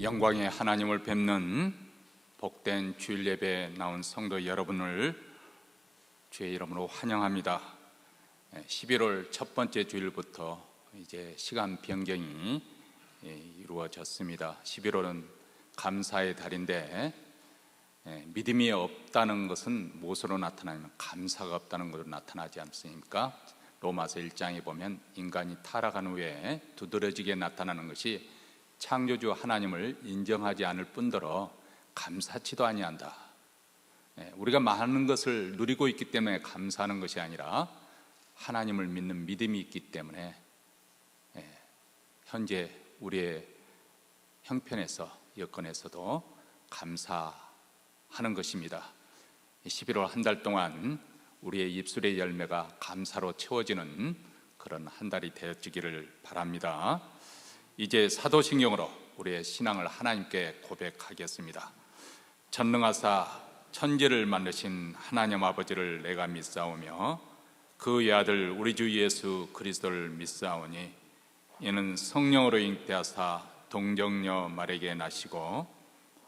영광의 하나님을 뵙는 복된 주일 예배에 나온 성도 여러분을 주의 이름으로 환영합니다. 11월 첫 번째 주일부터 이제 시간 변경이 이루어졌습니다. 11월은 감사의 달인데 믿음이 없다는 것은 무엇으로 나타나면 감사가 없다는 것으로 나타나지 않습니까? 로마서 1장에 보면 인간이 타락한 후에 두드러지게 나타나는 것이 창조주 하나님을 인정하지 않을 뿐더러 감사치도 아니한다. 우리가 많은 것을 누리고 있기 때문에 감사하는 것이 아니라 하나님을 믿는 믿음이 있기 때문에 현재 우리의 형편에서 여건에서도 감사하는 것입니다. 11월 한 달 동안 우리의 입술의 열매가 감사로 채워지는 그런 한 달이 되어지기를 바랍니다. 이제 사도신경으로 우리의 신앙을 하나님께 고백하겠습니다. 전능하사 천지를 만드신 하나님 아버지를 내가 믿사오며 그의 아들 우리 주 예수 그리스도를 믿사오니 이는 성령으로 잉태하사 동정녀 마리아에게 나시고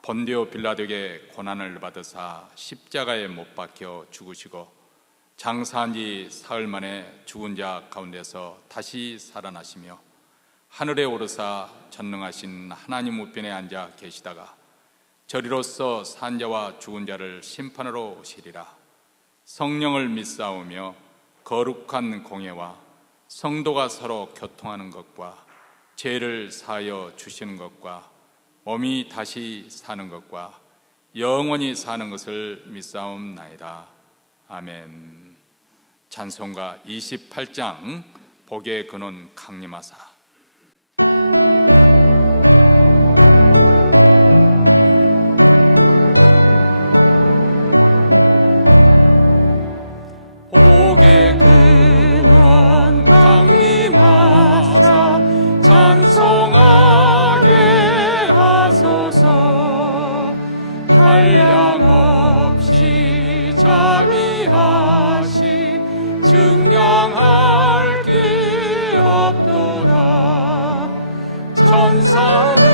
본디오 빌라도에게 고난을 받으사 십자가에 못 박혀 죽으시고 장사한 지 사흘 만에 죽은 자 가운데서 다시 살아나시며 하늘에 오르사 전능하신 하나님 우편에 앉아 계시다가 저리로서 산 자와 죽은 자를 심판하러 오시리라. 성령을 믿사오며 거룩한 공예와 성도가 서로 교통하는 것과 죄를 사하여 주시는 것과 몸이 다시 사는 것과 영원히 사는 것을 믿사옵나이다. 아멘. 찬송가 28장 복의 근원 강림하사. 복의 근원 강림하사 찬송하게 하소서. 한량없이 자비하시 증량할 길 없도다. 천사들의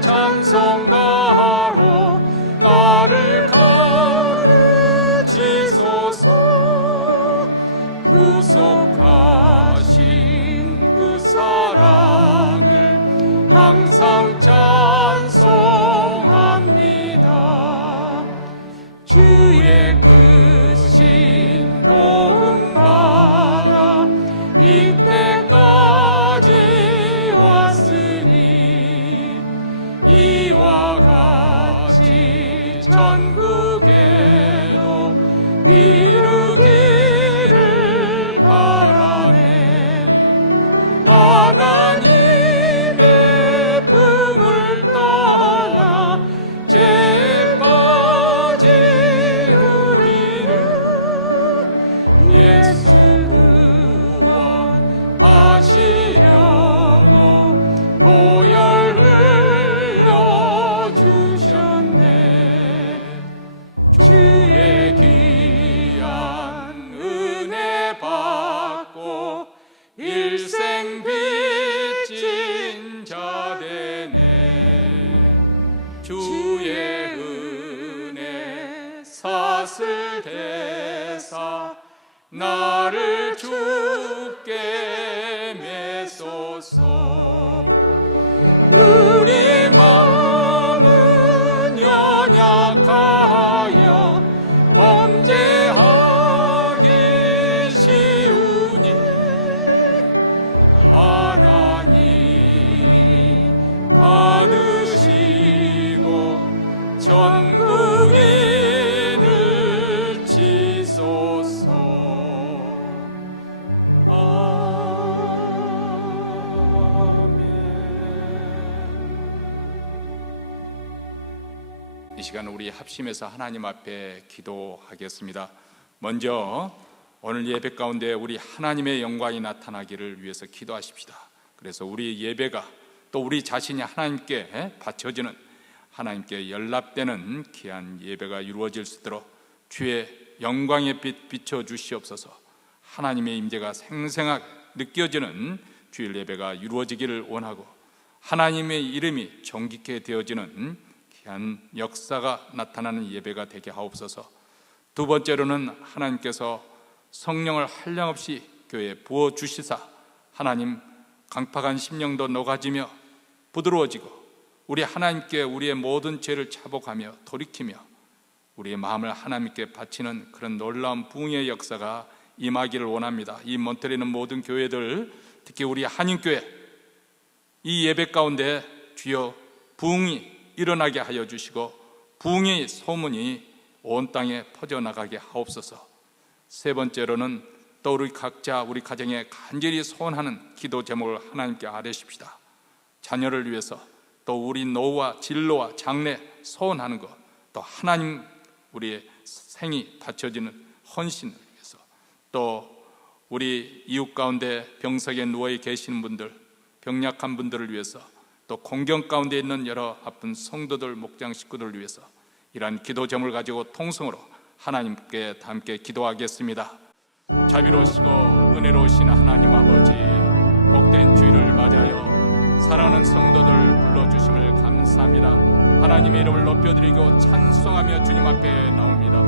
찬송가로 나를 가르치소서. 구속하신 그 사랑을 항상 찬송합니다. 주의 크신 도움 받아 이때까지 왔으니 이와 같이 전국에도 이루기를 바라네. 하나님의 품을 떠나 죄에 빠진 우리를 예수 구원하시려고 보혈 흘려주셨네. 주의 귀한 은혜 받고 일생 빚진 자 되네. 주의 은혜 사슬 대사 나를 주께 메소서. 우리 마음은 연약하여 범죄하기 쉬우니 하나님 받으시고 전국인을 치소서. 이 시간 우리 합심해서 하나님 앞에 기도하겠습니다. 먼저 오늘 예배 가운데 우리 하나님의 영광이 나타나기를 위해서 기도하십시다. 그래서 우리 예배가 또 우리 자신이 하나님께 바쳐지는, 하나님께 연락되는 귀한 예배가 이루어질 수 있도록 주의 영광의 빛 비춰주시옵소서. 하나님의 임재가 생생하게 느껴지는 주일 예배가 이루어지기를 원하고, 하나님의 이름이 존귀케 되어지는 귀한 역사가 나타나는 예배가 되게 하옵소서. 두 번째로는 하나님께서 성령을 한량없이 교회에 부어주시사 하나님 강팍한 심령도 녹아지며 부드러워지고 우리 하나님께 우리의 모든 죄를 차복하며 돌이키며 우리의 마음을 하나님께 바치는 그런 놀라운 부흥의 역사가 임하기를 원합니다. 이 몬트레에 있는 모든 교회들, 특히 우리 한인교회, 이 예배 가운데 주여 부흥이 일어나게 하여 주시고 부흥의 소문이 온 땅에 퍼져나가게 하옵소서. 세 번째로는 또 우리 각자 우리 가정에 간절히 소원하는 기도 제목을 하나님께 아뢰십시다. 자녀를 위해서, 또 우리 노후와 진로와 장래 소원하는 것, 또 하나님 우리의 생이 바쳐지는 헌신을 위해서, 또 우리 이웃 가운데 병석에 누워 계시는 분들, 병약한 분들을 위해서, 또 공경 가운데 있는 여러 아픈 성도들, 목장 식구들을 위해서 이러한 기도 제목을 가지고 통성으로 하나님께 함께 기도하겠습니다. 자비로우시고 은혜로우신 하나님 아버지, 복된 주일을 맞아요 사랑하는 성도들 불러주심을 감사합니다. 하나님의 이름을 높여드리고 찬송하며 주님 앞에 나옵니다.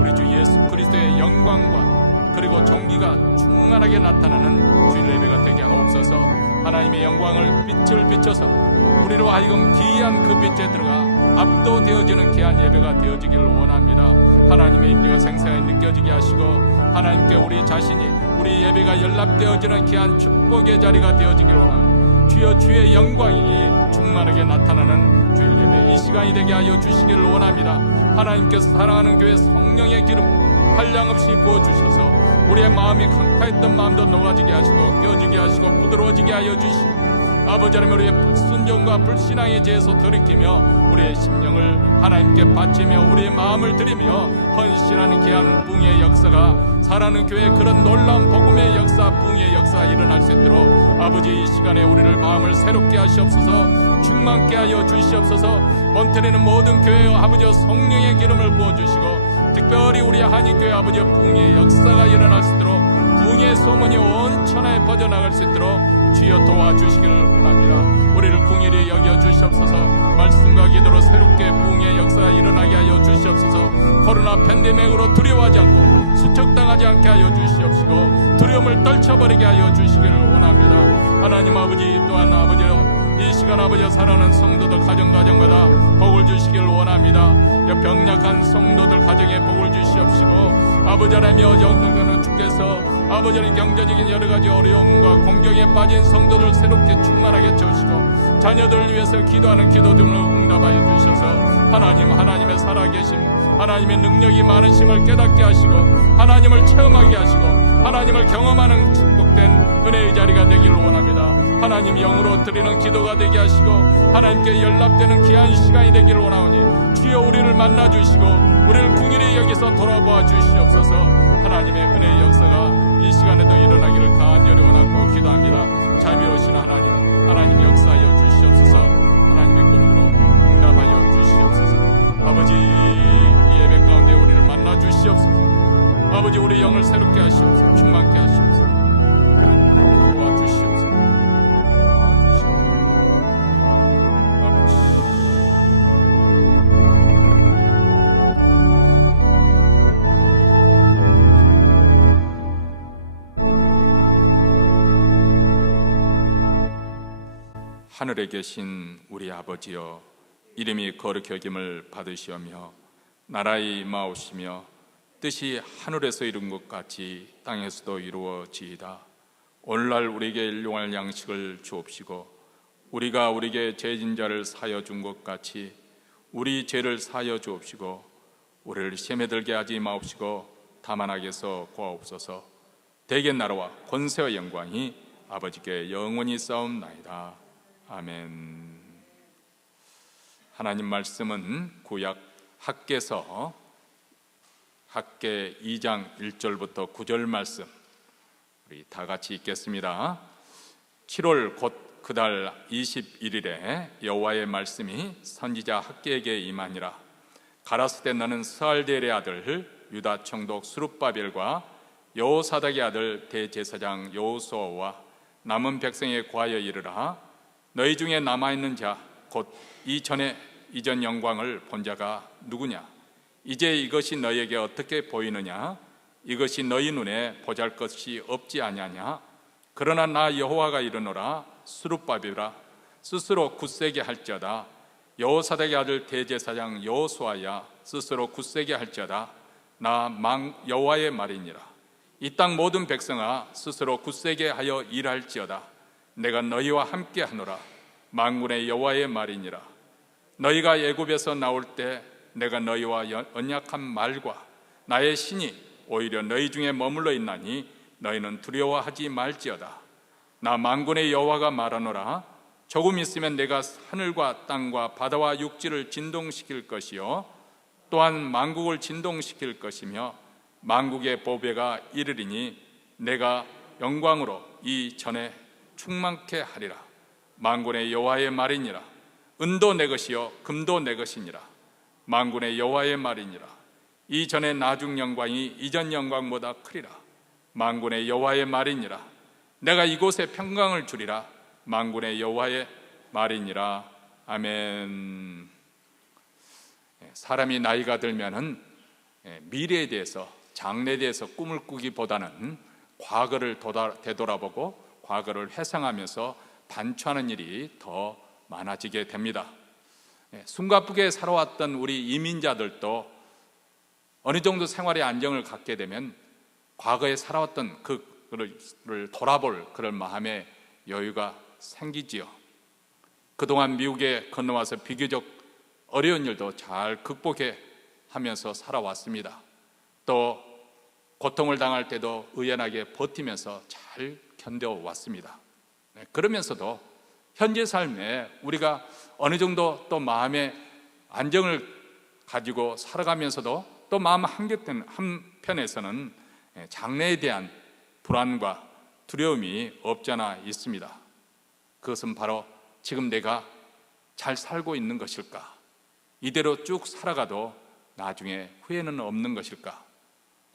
우리 주 예수 그리스도의 영광과 그리고 존귀가 충만하게 나타나는 주일 예배가 되게 하옵소서. 하나님의 영광을 빛을 비춰서 우리로 하여금 귀한 그 빛에 들어가 압도되어지는 귀한 예배가 되어지기를 원합니다. 하나님의 임재가 생생하게 느껴지게 하시고 하나님께 우리 자신이 우리 예배가 연락되어지는 귀한 축복의 자리가 되어지기를 원합니다. 주여 주의 영광이 충만하게 나타나는 주일 예배 이 시간이 되게 하여 주시기를 원합니다. 하나님께서 사랑하는 교회 성령의 기름 한량없이 부어주셔서 우리의 마음이 강파했던 마음도 녹아지게 하시고 껴지게 하시고 부드러워지게 하여 주시고 아버지 하나님 우리의 불순종과 불신앙에 대해서 돌이키며 우리의 심령을 하나님께 바치며 우리의 마음을 드리며 헌신하는 귀한 부흥의 역사가 살아가는 교회의 그런 놀라운 복음의 역사, 부흥의 역사가 일어날 수 있도록 아버지 이 시간에 우리를 마음을 새롭게 하시옵소서. 충만케 하여 주시옵소서. 몬트레는 모든 교회의 아버지 성령의 기름을 부어주시고 특별히 우리 한인교회 아버지 부흥의 역사가 일어날 수 있도록 부흥의 소문이 온 천하에 퍼져나갈 수 있도록 주여 도와주시기를 원합니다. 우리를 궁일히 여겨 주시옵소서. 말씀과 기도로 새롭게 부흥의 역사가 일어나게 하여 주시옵소서. 코로나 팬데믹으로 두려워하지 않고 수척당하지 않게 하여 주시옵시고 두려움을 떨쳐버리게 하여 주시기를 원합니다. 하나님 아버지 또한 아버지로 이 시간 아버지 사랑하는 성도들 가정마다 복을 주시기를 원합니다. 병약한 성도들 가정에 복을 주시옵시고 아버지 하나님여 정도는 주께서 아버지 하나님 경제적인 여러 가지 어려움과 공경에 빠진 성도들 새롭게 충만하게 채우시고 자녀들을 위해서 기도하는 기도들을 응답하여 주셔서 하나님의 살아계심 하나님의 능력이 많으심을 깨닫게 하시고 하나님을 체험하게 하시고 하나님을 경험하는 축복된 은혜의 자리가 되기를 원합니다. 하나님 영으로 드리는 기도가 되게 하시고 하나님께 연락되는 귀한 시간이 되기를 원하오니 주여 우리를 만나주시고 우리를 궁일히 여기서 돌아보아 주시옵소서. 하나님의 은혜의 역사가 이 시간에도 일어나기를 간절히 원하고 기도합니다. 자비로우신 하나님 역사하여 주시옵소서. 하나님의 그릇으로 응답하여 주시옵소서. 아버지 이 예배 가운데 우리를 만나 주시옵소서. 아버지 우리 영을 새롭게 하시옵소서. 충만케 하시옵소서. 하나님 도와주시옵소서. 하늘에 계신 우리 아버지여, 이름이 거룩히 여김을 받으시오며 나라의 임하옵시며 뜻이 하늘에서 이룬 것 같이 땅에서도 이루어지이다. 오늘날 우리에게 일용할 양식을 주옵시고 우리가 우리에게 죄진 자를 사하여 준 것 같이 우리 죄를 사하여 주옵시고 우리를 시험에 들게 하지 마옵시고 다만 악에서 구하옵소서. 대개 나라와 권세와 영광이 아버지께 영원히 싸움나이다. 아멘. 하나님 말씀은 구약 학개서 학개 2장 1절부터 9절 말씀 우리 다 같이 읽겠습니다. 7월 곧 그달 21일에 여호와의 말씀이 선지자 학개에게 임하니라. 가라스대 나는 스알디엘의 아들 유다 총독 스룹바벨과 여호사닥의 아들 대제사장 여호수아와 남은 백성에 구하여 이르라. 너희 중에 남아있는 자 곧 이전 영광을 본 자가 누구냐? 이제 이것이 너희에게 어떻게 보이느냐? 이것이 너희 눈에 보잘것이 없지 아니하냐? 그러나 나 여호와가 이르노라. 스룹바벨아 스스로 굳세게 할지어다. 여호사닥의 아들 대제사장 여호수아야 스스로 굳세게 할지어다. 나 여호와의 말이니라. 이 땅 모든 백성아 스스로 굳세게 하여 일할지어다. 내가 너희와 함께 하노라. 만군의 여호와의 말이니라. 너희가 애굽에서 나올 때 내가 너희와 언약한 말과 나의 신이 오히려 너희 중에 머물러 있나니 너희는 두려워하지 말지어다. 나 만군의 여호와가 말하노라. 조금 있으면 내가 하늘과 땅과 바다와 육지를 진동시킬 것이요 또한 만국을 진동시킬 것이며 만국의 보배가 이르리니 내가 영광으로 이 전에 충만케 하리라. 만군의 여호와의 말이니라. 은도 내 것이요 금도 내 것이니라. 만군의 여호와의 말이니라. 이 전에 나중 영광이 이전 영광보다 크리라. 만군의 여호와의 말이니라. 내가 이곳에 평강을 주리라. 만군의 여호와의 말이니라. 아멘. 사람이 나이가 들면은 미래에 대해서, 장래에 대해서 꿈을 꾸기보다는 과거를 되돌아보고 과거를 회상하면서 반추하는 일이 더 많아지게 됩니다. 숨가쁘게 살아왔던 우리 이민자들도 어느 정도 생활의 안정을 갖게 되면 과거에 살아왔던 그를 돌아볼 그런 마음의 여유가 생기지요. 그동안 미국에 건너와서 비교적 어려운 일도 잘 극복해 하면서 살아왔습니다. 또 고통을 당할 때도 의연하게 버티면서 잘 견뎌왔습니다. 그러면서도 현재 삶에 우리가 어느 정도 또 마음의 안정을 가지고 살아가면서도 또 마음 한편에서는 장래에 대한 불안과 두려움이 없지 않아 있습니다. 그것은 바로 지금 내가 잘 살고 있는 것일까? 이대로 쭉 살아가도 나중에 후회는 없는 것일까?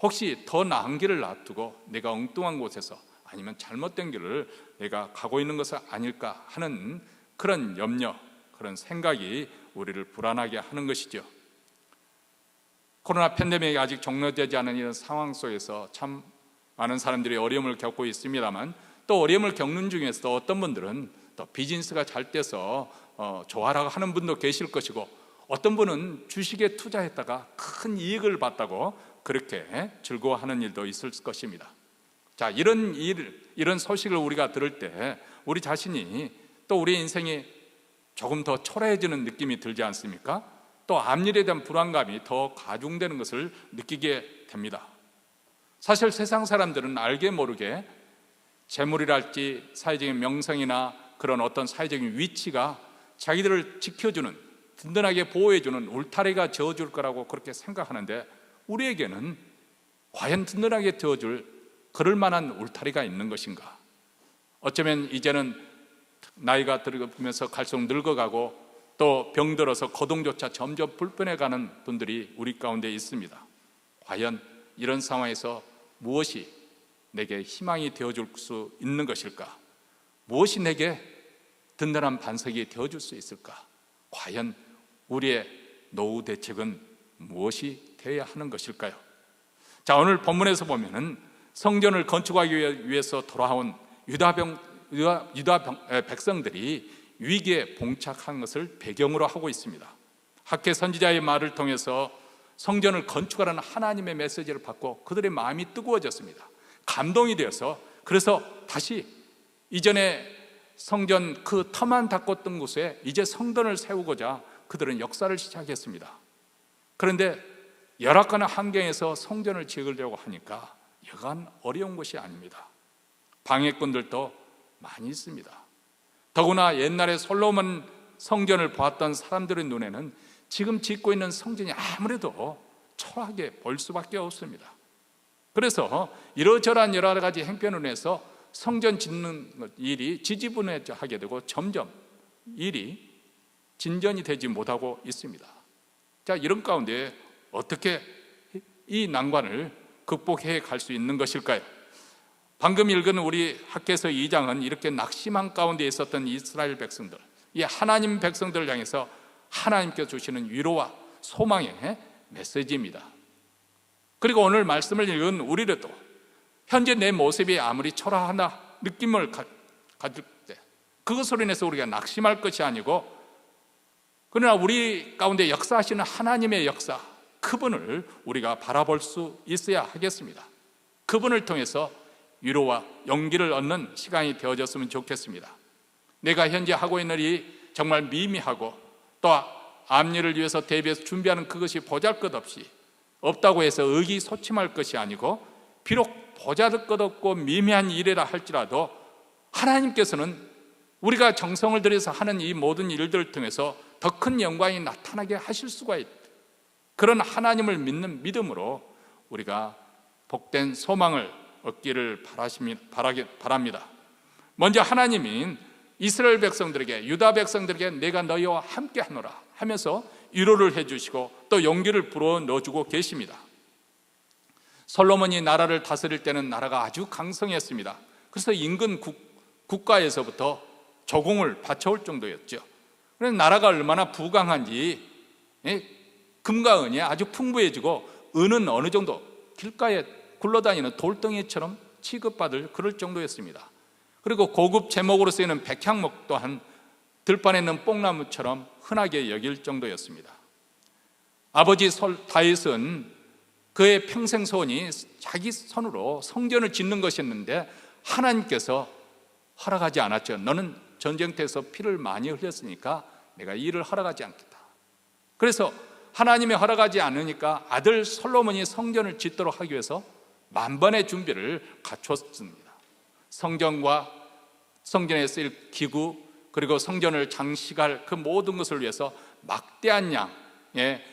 혹시 더 나은 길을 놔두고 내가 엉뚱한 곳에서 아니면 잘못된 길을 내가 가고 있는 것은 아닐까 하는 그런 염려, 그런 생각이 우리를 불안하게 하는 것이죠. 코로나 팬데믹이 아직 종료되지 않은 이런 상황 속에서 참 많은 사람들이 어려움을 겪고 있습니다만, 또 어려움을 겪는 중에서도 어떤 분들은 또 비즈니스가 잘 돼서 좋아라고 하는 분도 계실 것이고, 어떤 분은 주식에 투자했다가 큰 이익을 봤다고 그렇게 즐거워하는 일도 있을 것입니다. 자, 이런 소식을 우리가 들을 때 우리 자신이 또 우리 인생이 조금 더 초라해지는 느낌이 들지 않습니까? 또 앞일에 대한 불안감이 더 가중되는 것을 느끼게 됩니다. 사실 세상 사람들은 알게 모르게 재물이랄지 사회적인 명성이나 그런 어떤 사회적인 위치가 자기들을 지켜주는, 든든하게 보호해주는 울타리가 되어줄 거라고 그렇게 생각하는데, 우리에게는 과연 든든하게 되어줄 그럴 만한 울타리가 있는 것인가? 어쩌면 이제는 나이가 들면서 갈수록 늙어가고 또 병들어서 거동조차 점점 불편해가는 분들이 우리 가운데 있습니다. 과연 이런 상황에서 무엇이 내게 희망이 되어줄 수 있는 것일까? 무엇이 내게 든든한 반석이 되어줄 수 있을까? 과연 우리의 노후 대책은 무엇이 되어야 하는 것일까요? 자, 오늘 본문에서 보면은 성전을 건축하기 위해서 돌아온 유다 백성들이 위기에 봉착한 것을 배경으로 하고 있습니다. 학개 선지자의 말을 통해서 성전을 건축하라는 하나님의 메시지를 받고 그들의 마음이 뜨거워졌습니다. 감동이 되어서, 그래서 다시 이전에 성전 그 터만 닦았던 곳에 이제 성전을 세우고자 그들은 역사를 시작했습니다. 그런데 열악한 환경에서 성전을 지으려고 하니까 여간 어려운 것이 아닙니다. 방해꾼들도 많이 있습니다. 더구나 옛날에 솔로몬 성전을 보았던 사람들의 눈에는 지금 짓고 있는 성전이 아무래도 초라하게 보일 수밖에 없습니다. 그래서 이러저러한 여러 가지 행편을 해서 성전 짓는 일이 지지분해하게 되고 점점 일이 진전이 되지 못하고 있습니다. 자, 이런 가운데 어떻게 이 난관을 극복해 갈 수 있는 것일까요? 방금 읽은 우리 학개서 2장은 이렇게 낙심한 가운데 있었던 이스라엘 백성들, 이 하나님 백성들을 향해서 하나님께서 주시는 위로와 소망의 메시지입니다. 그리고 오늘 말씀을 읽은 우리들도 현재 내 모습이 아무리 초라하다 느낌을 가질 때 그것으로 인해서 우리가 낙심할 것이 아니고, 그러나 우리 가운데 역사하시는 하나님의 역사, 그분을 우리가 바라볼 수 있어야 하겠습니다. 그분을 통해서 위로와 용기를 얻는 시간이 되어졌으면 좋겠습니다. 내가 현재 하고 있는 일이 정말 미미하고 또 앞일을 위해서 대비해서 준비하는 그것이 보잘것없이 없다고 해서 의기소침할 것이 아니고, 비록 보잘것없고 미미한 일이라 할지라도 하나님께서는 우리가 정성을 들여서 하는 이 모든 일들을 통해서 더 큰 영광이 나타나게 하실 수가 있다. 그런 하나님을 믿는 믿음으로 우리가 복된 소망을 얻기를 바랍니다. 먼저 하나님인 이스라엘 백성들에게, 유다 백성들에게 내가 너희와 함께 하노라 하면서 위로를 해주시고 또 용기를 불어 넣어주고 계십니다. 솔로몬이 나라를 다스릴 때는 나라가 아주 강성했습니다. 그래서 인근 국가에서부터 조공을 바쳐올 정도였죠. 그래서 나라가 얼마나 부강한지, 금과 은이 아주 풍부해지고 은은 어느 정도 길가에 굴러다니는 돌덩이처럼 취급받을 그럴 정도였습니다. 그리고 고급 제목으로 쓰이는 백향목 또한 들판에 있는 뽕나무처럼 흔하게 여길 정도였습니다. 아버지 다윗은 그의 평생 소원이 자기 손으로 성전을 짓는 것이었는데 하나님께서 허락하지 않았죠. 너는 전쟁터에서 피를 많이 흘렸으니까 내가 이 일을 허락하지 않겠다. 그래서 하나님이 허락하지 않으니까 아들 솔로몬이 성전을 짓도록 하기 위해서 만번의 준비를 갖췄습니다. 성전과 성전에 쓰일 기구, 그리고 성전을 장식할 그 모든 것을 위해서 막대한 양의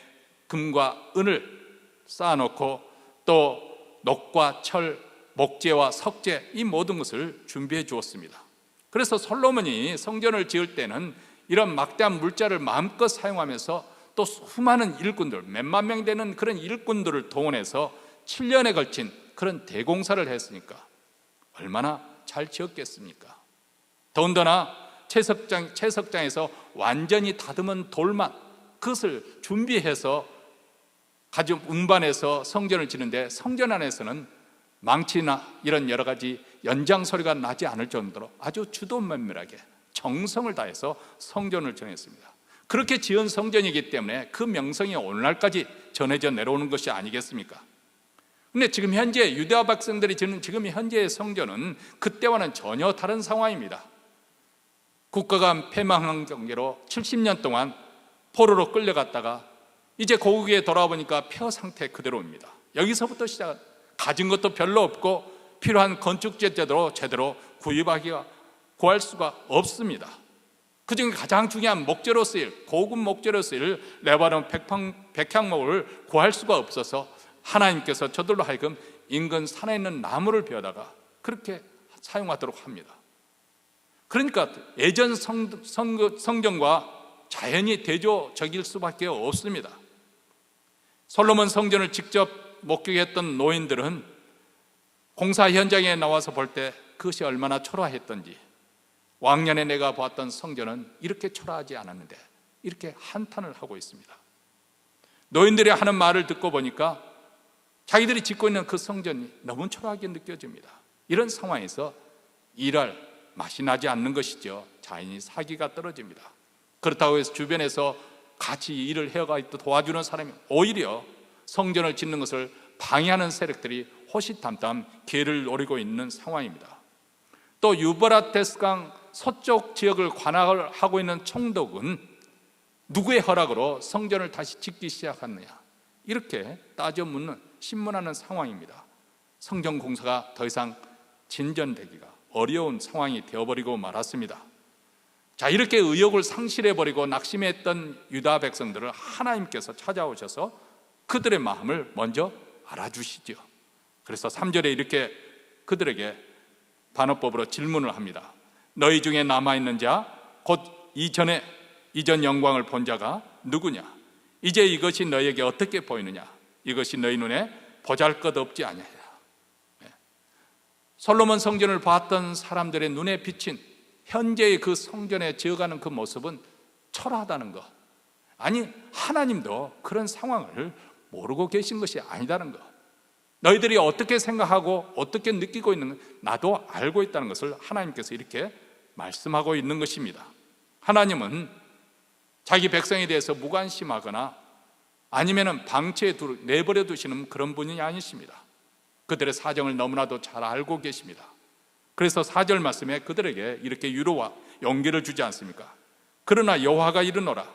금과 은을 쌓아놓고 또 녹과 철, 목재와 석재, 이 모든 것을 준비해 주었습니다. 그래서 솔로몬이 성전을 지을 때는 이런 막대한 물자를 마음껏 사용하면서 또 수많은 일꾼들, 몇만 명 되는 그런 일꾼들을 동원해서 7년에 걸친 그런 대공사를 했으니까 얼마나 잘 지었겠습니까? 더군다나 채석장에서 완전히 다듬은 돌만, 그것을 준비해서 가지고 운반해서 성전을 짓는데 성전 안에서는 망치나 이런 여러 가지 연장 소리가 나지 않을 정도로 아주 주도면밀하게 정성을 다해서 성전을 정했습니다. 그렇게 지은 성전이기 때문에 그 명성이 오늘날까지 전해져 내려오는 것이 아니겠습니까? 그런데 지금 현재 유다 백성들이 지는 지금 현재의 성전은 그때와는 전혀 다른 상황입니다. 국가가 패망한 관계로 70년 동안 포로로 끌려갔다가 이제 고국에 돌아와 보니까 폐허 상태 그대로입니다. 여기서부터 시작, 가진 것도 별로 없고 필요한 건축제대로 제대로 구할 수가 없습니다. 그중에 가장 중요한 목재로 쓰일, 고급 목재로 쓰일 레바논 백향목을 구할 수가 없어서 하나님께서 저들로 하여금 인근 산에 있는 나무를 베어다가 그렇게 사용하도록 합니다. 그러니까 예전 성전과 자연히 대조적일 수밖에 없습니다. 솔로몬 성전을 직접 목격했던 노인들은 공사 현장에 나와서 볼 때 그것이 얼마나 초라했던지, 왕년에 내가 보았던 성전은 이렇게 초라하지 않았는데 이렇게 한탄을 하고 있습니다. 노인들이 하는 말을 듣고 보니까 자기들이 짓고 있는 그 성전이 너무 초라하게 느껴집니다. 이런 상황에서 일할 맛이 나지 않는 것이죠. 자연히 사기가 떨어집니다. 그렇다고 해서 주변에서 같이 일을 해가 도와주는 사람이 오히려 성전을 짓는 것을 방해하는 세력들이 호시탐탐 기회를 노리고 있는 상황입니다. 또 유브라테스강 서쪽 지역을 관할하고 있는 총독은 누구의 허락으로 성전을 다시 짓기 시작했느냐, 이렇게 따져 묻는 신문하는 상황입니다. 성전 공사가 더 이상 진전되기가 어려운 상황이 되어버리고 말았습니다. 자, 이렇게 의욕을 상실해버리고 낙심했던 유다 백성들을 하나님께서 찾아오셔서 그들의 마음을 먼저 알아주시죠. 그래서 3절에 이렇게 그들에게 반어법으로 질문을 합니다. 너희 중에 남아있는 자, 곧 이전 영광을 본 자가 누구냐? 이제 이것이 너희에게 어떻게 보이느냐? 이것이 너희 눈에 보잘것없지 아니하냐? 솔로몬 성전을 봤던 사람들의 눈에 비친 현재의 그 성전에 지어가는 그 모습은 초라하다는 것. 아니, 하나님도 그런 상황을 모르고 계신 것이 아니다는 것. 너희들이 어떻게 생각하고 어떻게 느끼고 있는 것 나도 알고 있다는 것을 하나님께서 이렇게 말씀하고 있는 것입니다. 하나님은 자기 백성에 대해서 무관심하거나 아니면 방치해 내버려 두시는 그런 분이 아니십니다. 그들의 사정을 너무나도 잘 알고 계십니다. 그래서 4절 말씀에 그들에게 이렇게 위로와 용기를 주지 않습니까? 그러나 여호와가 이르노라,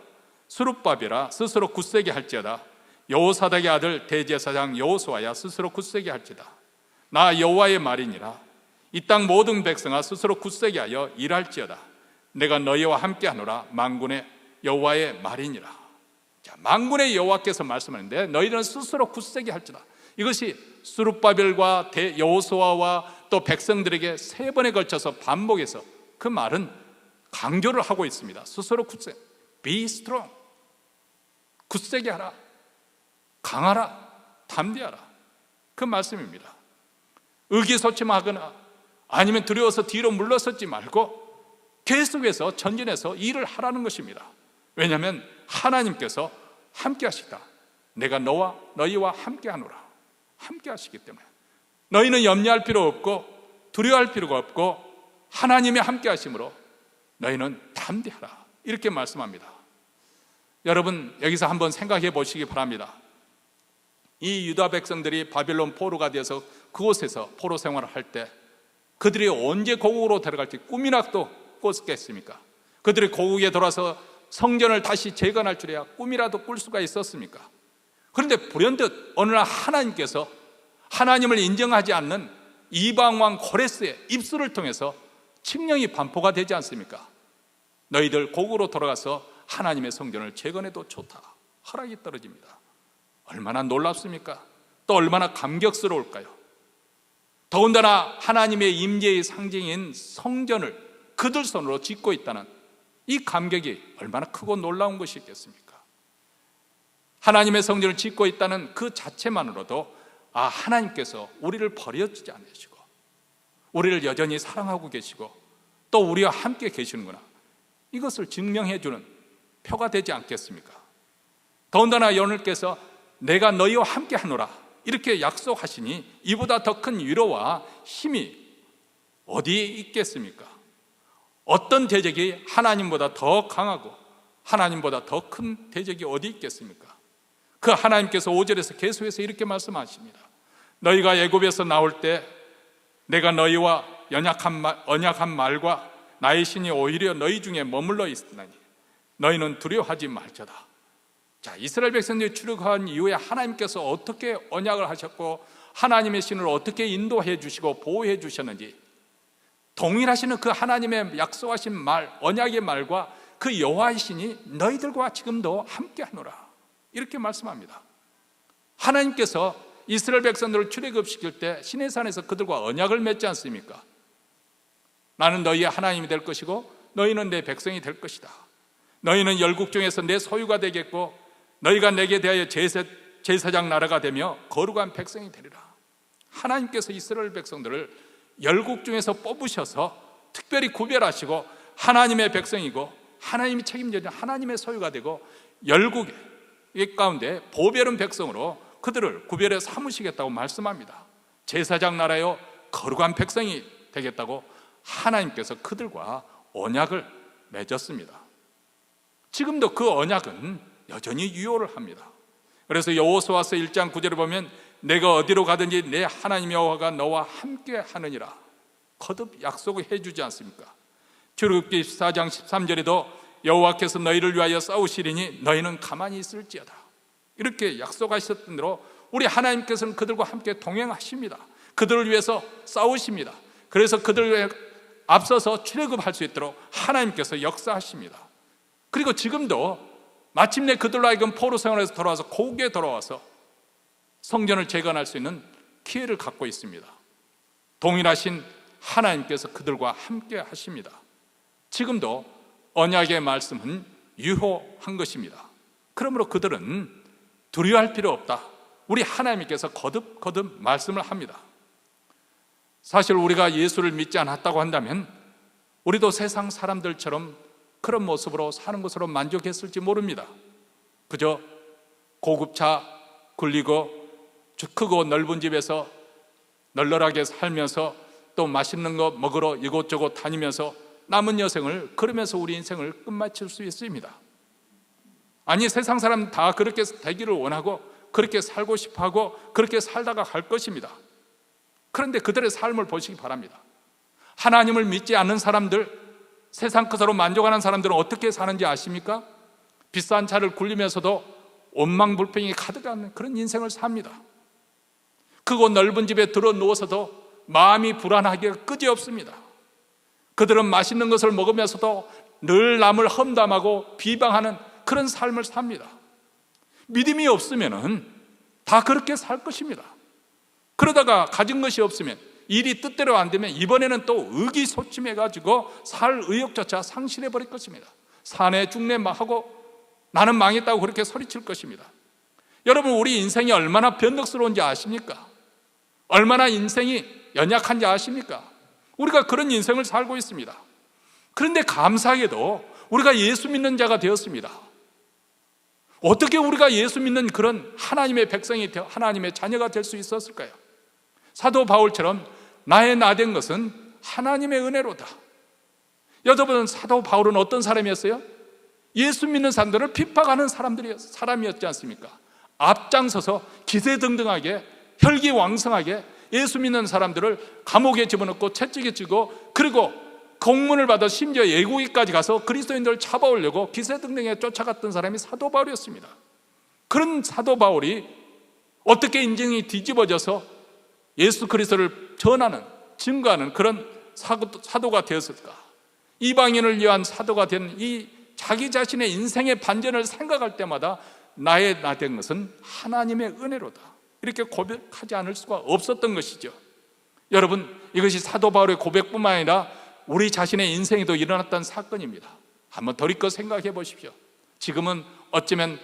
스룹바벨아 스스로 굳세게 할지어다. 여호사닥의 아들 대제사장 여호수아야 스스로 굳세게 할지다. 나 여호와의 말이니라. 이 땅 모든 백성아 스스로 굳세게 하여 일할지어다. 내가 너희와 함께하노라. 만군의 여호와의 말이니라. 자, 만군의 여호와께서 말씀하는데 너희는 스스로 굳세게 할지다. 이것이 스룹바벨과 여호수아와 또 백성들에게 3번에 걸쳐서 반복해서 그 말은 강조를 하고 있습니다. 스스로 굳세게, be strong, 굳세게 하라, 강하라, 담대하라, 그 말씀입니다. 의기소침하거나 아니면 두려워서 뒤로 물러서지 말고 계속해서 전진해서 일을 하라는 것입니다. 왜냐하면 하나님께서 함께 하시다. 내가 너희와 함께 하노라. 함께 하시기 때문에 너희는 염려할 필요 없고 두려워할 필요가 없고 하나님의 함께 하심으로 너희는 담대하라, 이렇게 말씀합니다. 여러분, 여기서 한번 생각해 보시기 바랍니다. 이 유다 백성들이 바빌론 포로가 되어서 그곳에서 포로 생활을 할 때 그들이 언제 고국으로 데려갈지 꿈이라도 꿨겠습니까? 그들이 고국에 돌아서 성전을 다시 재건할 줄이야 꿈이라도 꿀 수가 있었습니까? 그런데 불현듯 어느 날 하나님께서 하나님을 인정하지 않는 이방왕 고레스의 입술을 통해서 칙령이 반포가 되지 않습니까? 너희들 고국으로 돌아가서 하나님의 성전을 재건해도 좋다. 허락이 떨어집니다. 얼마나 놀랍습니까? 또 얼마나 감격스러울까요? 더군다나 하나님의 임재의 상징인 성전을 그들 손으로 짓고 있다는 이 감격이 얼마나 크고 놀라운 것이 있겠습니까? 하나님의 성전을 짓고 있다는 그 자체만으로도 하나님께서 우리를 버려주지 않으시고 우리를 여전히 사랑하고 계시고 또 우리와 함께 계시는구나, 이것을 증명해 주는 표가 되지 않겠습니까? 더군다나 여호와께서 내가 너희와 함께 하노라 이렇게 약속하시니 이보다 더 큰 위로와 힘이 어디에 있겠습니까? 어떤 대적이 하나님보다 더 강하고 하나님보다 더 큰 대적이 어디 있겠습니까? 그 하나님께서 5절에서 계속해서 이렇게 말씀하십니다. 너희가 애굽에서 나올 때 내가 너희와 언약한 말과 나의 신이 오히려 너희 중에 머물러 있으나니 너희는 두려워하지 말자다. 자, 이스라엘 백성들이 출애굽한 이후에 하나님께서 어떻게 언약을 하셨고 하나님의 신을 어떻게 인도해 주시고 보호해 주셨는지 동일하시는 그 하나님의 약속하신 말, 언약의 말과 그 여호와의 신이 너희들과 지금도 함께 하노라, 이렇게 말씀합니다. 하나님께서 이스라엘 백성들을 출애굽시킬 때 시내산에서 그들과 언약을 맺지 않습니까? 나는 너희의 하나님이 될 것이고 너희는 내 백성이 될 것이다. 너희는 열국 중에서 내 소유가 되겠고 너희가 내게 대하여 제사장 나라가 되며 거룩한 백성이 되리라. 하나님께서 이스라엘 백성들을 열국 중에서 뽑으셔서 특별히 구별하시고 하나님의 백성이고 하나님이 책임져야 하나님의 소유가 되고 열국의 가운데 보배로운 백성으로 그들을 구별해 삼으시겠다고 말씀합니다. 제사장 나라요 거룩한 백성이 되겠다고 하나님께서 그들과 언약을 맺었습니다. 지금도 그 언약은 여전히 유효를 합니다. 그래서 여호수아서 1장 9절에 보면 내가 어디로 가든지 내 하나님 여호와가 너와 함께 하느니라 거듭 약속을 해주지 않습니까? 출애굽기 14장 13절에도 여호와께서 너희를 위하여 싸우시리니 너희는 가만히 있을지어다, 이렇게 약속하셨던 대로 우리 하나님께서는 그들과 함께 동행하십니다. 그들을 위해서 싸우십니다. 그래서 그들을 위해 앞서서 출애굽할 수 있도록 하나님께서 역사하십니다. 그리고 지금도 마침내 그들로 하여금 포로 생활에서 돌아와서 고국에 돌아와서 성전을 재건할 수 있는 기회를 갖고 있습니다. 동일하신 하나님께서 그들과 함께 하십니다. 지금도 언약의 말씀은 유효한 것입니다. 그러므로 그들은 두려워할 필요 없다. 우리 하나님께서 거듭 말씀을 합니다. 사실 우리가 예수를 믿지 않았다고 한다면 우리도 세상 사람들처럼 그런 모습으로 사는 것으로 만족했을지 모릅니다. 그저 고급차 굴리고 크고 넓은 집에서 널널하게 살면서 또 맛있는 거 먹으러 이곳저곳 다니면서 남은 여생을 그러면서 우리 인생을 끝마칠 수 있습니다. 아니, 세상 사람 다 그렇게 되기를 원하고 그렇게 살고 싶어하고 그렇게 살다가 갈 것입니다. 그런데 그들의 삶을 보시기 바랍니다. 하나님을 믿지 않는 사람들, 세상 것으로 만족하는 사람들은 어떻게 사는지 아십니까? 비싼 차를 굴리면서도 원망불평이 가득한 그런 인생을 삽니다. 크고 넓은 집에 들어 누워서도 마음이 불안하기가 그지없습니다. 그들은 맛있는 것을 먹으면서도 늘 남을 험담하고 비방하는 그런 삶을 삽니다. 믿음이 없으면 다 그렇게 살 것입니다. 그러다가 가진 것이 없으면, 일이 뜻대로 안 되면 이번에는 또 의기소침해가지고 살 의욕조차 상실해버릴 것입니다. 사내 중내 하고 나는 망했다고 그렇게 소리칠 것입니다. 여러분, 우리 인생이 얼마나 변덕스러운지 아십니까? 얼마나 인생이 연약한지 아십니까? 우리가 그런 인생을 살고 있습니다. 그런데 감사하게도 우리가 예수 믿는 자가 되었습니다. 어떻게 우리가 예수 믿는 그런 하나님의 백성이 되어 하나님의 자녀가 될 수 있었을까요? 사도 바울처럼 나의 나 된 것은 하나님의 은혜로다. 여러분, 사도 바울은 어떤 사람이었어요? 예수 믿는 사람들을 핍박하는 사람이었지 않습니까? 앞장서서 기세등등하게 혈기왕성하게 예수 믿는 사람들을 감옥에 집어넣고 채찍에 찌고, 그리고 공문을 받아 심지어 예고기까지 가서 그리스도인들을 잡아오려고 기세등등하게 쫓아갔던 사람이 사도 바울이었습니다. 그런 사도 바울이 어떻게 인생이 뒤집어져서 예수 그리스도를 전하는, 증거하는 그런 사도가 되었을까? 이방인을 위한 사도가 된 이 자기 자신의 인생의 반전을 생각할 때마다 나의 나 된 것은 하나님의 은혜로다, 이렇게 고백하지 않을 수가 없었던 것이죠. 여러분, 이것이 사도 바울의 고백뿐만 아니라 우리 자신의 인생에도 일어났던 사건입니다. 한번 돌이켜 생각해 보십시오. 지금은 어쩌면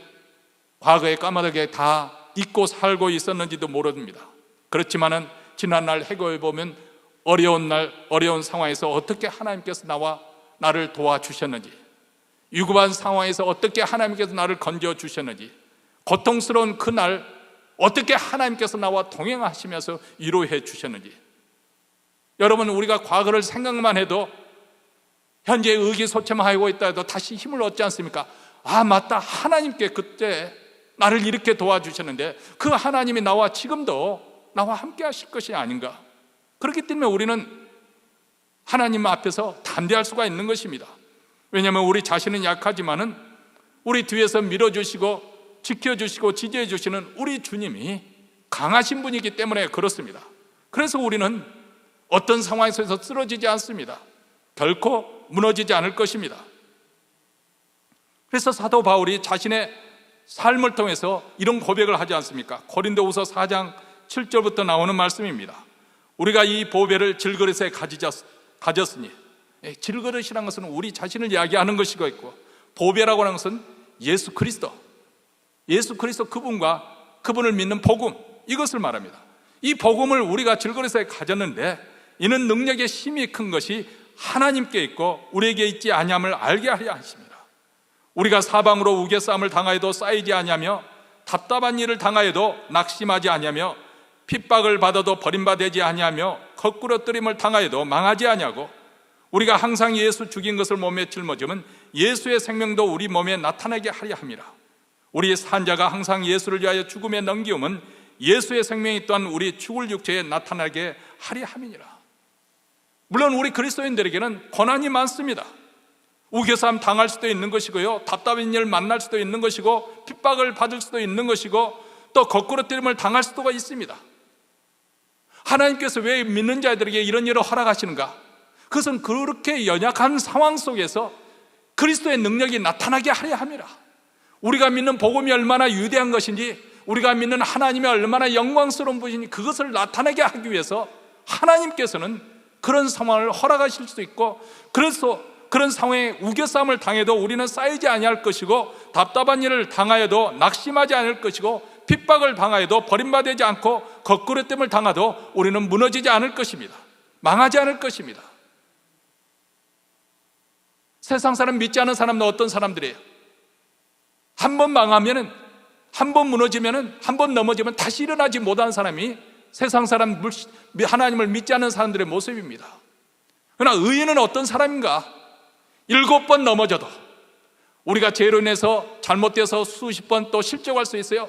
과거의 까마득에 다 잊고 살고 있었는지도 모릅니다. 그렇지만은 지난날 해고해 보면 어려운 날, 어려운 상황에서 어떻게 하나님께서 나를 도와주셨는지, 위급한 상황에서 어떻게 하나님께서 나를 건져주셨는지, 고통스러운 그날 어떻게 하나님께서 나와 동행하시면서 위로해 주셨는지. 여러분, 우리가 과거를 생각만 해도 현재 의기소침하고 있다 해도 다시 힘을 얻지 않습니까? 아, 맞다, 하나님께 그때 나를 이렇게 도와주셨는데 그 하나님이 나와 지금도 나와 함께 하실 것이 아닌가. 그렇기 때문에 우리는 하나님 앞에서 담대할 수가 있는 것입니다. 왜냐하면 우리 자신은 약하지만은 우리 뒤에서 밀어주시고 지켜주시고 지지해 주시는 우리 주님이 강하신 분이기 때문에 그렇습니다. 그래서 우리는 어떤 상황에서 쓰러지지 않습니다. 결코 무너지지 않을 것입니다. 그래서 사도 바울이 자신의 삶을 통해서 이런 고백을 하지 않습니까? 고린도후서 4장 7절부터 나오는 말씀입니다. 우리가 이 보배를 질그릇에 가졌으니, 질그릇이라는 것은 우리 자신을 이야기하는 것이고 있고, 보배라고 하는 것은 예수 그리스도 그분과 그분을 믿는 복음, 이것을 말합니다. 이 복음을 우리가 질그릇에 가졌는데 이는 능력의 힘이 큰 것이 하나님께 있고 우리에게 있지 아니함을 알게 하려 하십니다. 우리가 사방으로 우겨싸움을 당하여도 쌓이지 아니하며 답답한 일을 당하여도 낙심하지 아니하며 핍박을 받아도 버림받지 아니하며 거꾸러뜨림을 당하여도 망하지 아니하고, 우리가 항상 예수 죽인 것을 몸에 짊어지면 예수의 생명도 우리 몸에 나타나게 하려 함이라. 우리 산자가 항상 예수를 위하여 죽음에 넘기움은 예수의 생명이 또한 우리 죽을 육체에 나타나게 하려 함이니라. 물론 우리 그리스도인들에게는 고난이 많습니다. 우겨싸움 당할 수도 있는 것이고요, 답답한 일 만날 수도 있는 것이고, 핍박을 받을 수도 있는 것이고, 또 거꾸러뜨림을 당할 수도 있습니다. 하나님께서 왜 믿는 자들에게 이런 일을 허락하시는가? 그것은 그렇게 연약한 상황 속에서 그리스도의 능력이 나타나게 하려 함이라. 우리가 믿는 복음이 얼마나 위대한 것인지, 우리가 믿는 하나님이 얼마나 영광스러운 분인지, 그것을 나타나게 하기 위해서 하나님께서는 그런 상황을 허락하실 수도 있고, 그래서 그런 상황에 우겨싸움을 당해도 우리는 쌓이지 아니할 것이고, 답답한 일을 당하여도 낙심하지 않을 것이고, 핍박을 당하여도 버림받지 않고 거꾸러짐을 당하도 우리는 무너지지 않을 것입니다. 망하지 않을 것입니다. 세상 사람 믿지 않은 사람은 어떤 사람들이에요? 한 번 망하면은, 한 번 무너지면은, 한 번 넘어지면 다시 일어나지 못하는 사람이 세상 사람, 하나님을 믿지 않는 사람들의 모습입니다. 그러나 의인은 어떤 사람인가? 7번 넘어져도, 우리가 죄로 인해서 잘못되어서 수십 번 또 실족할 수 있어요.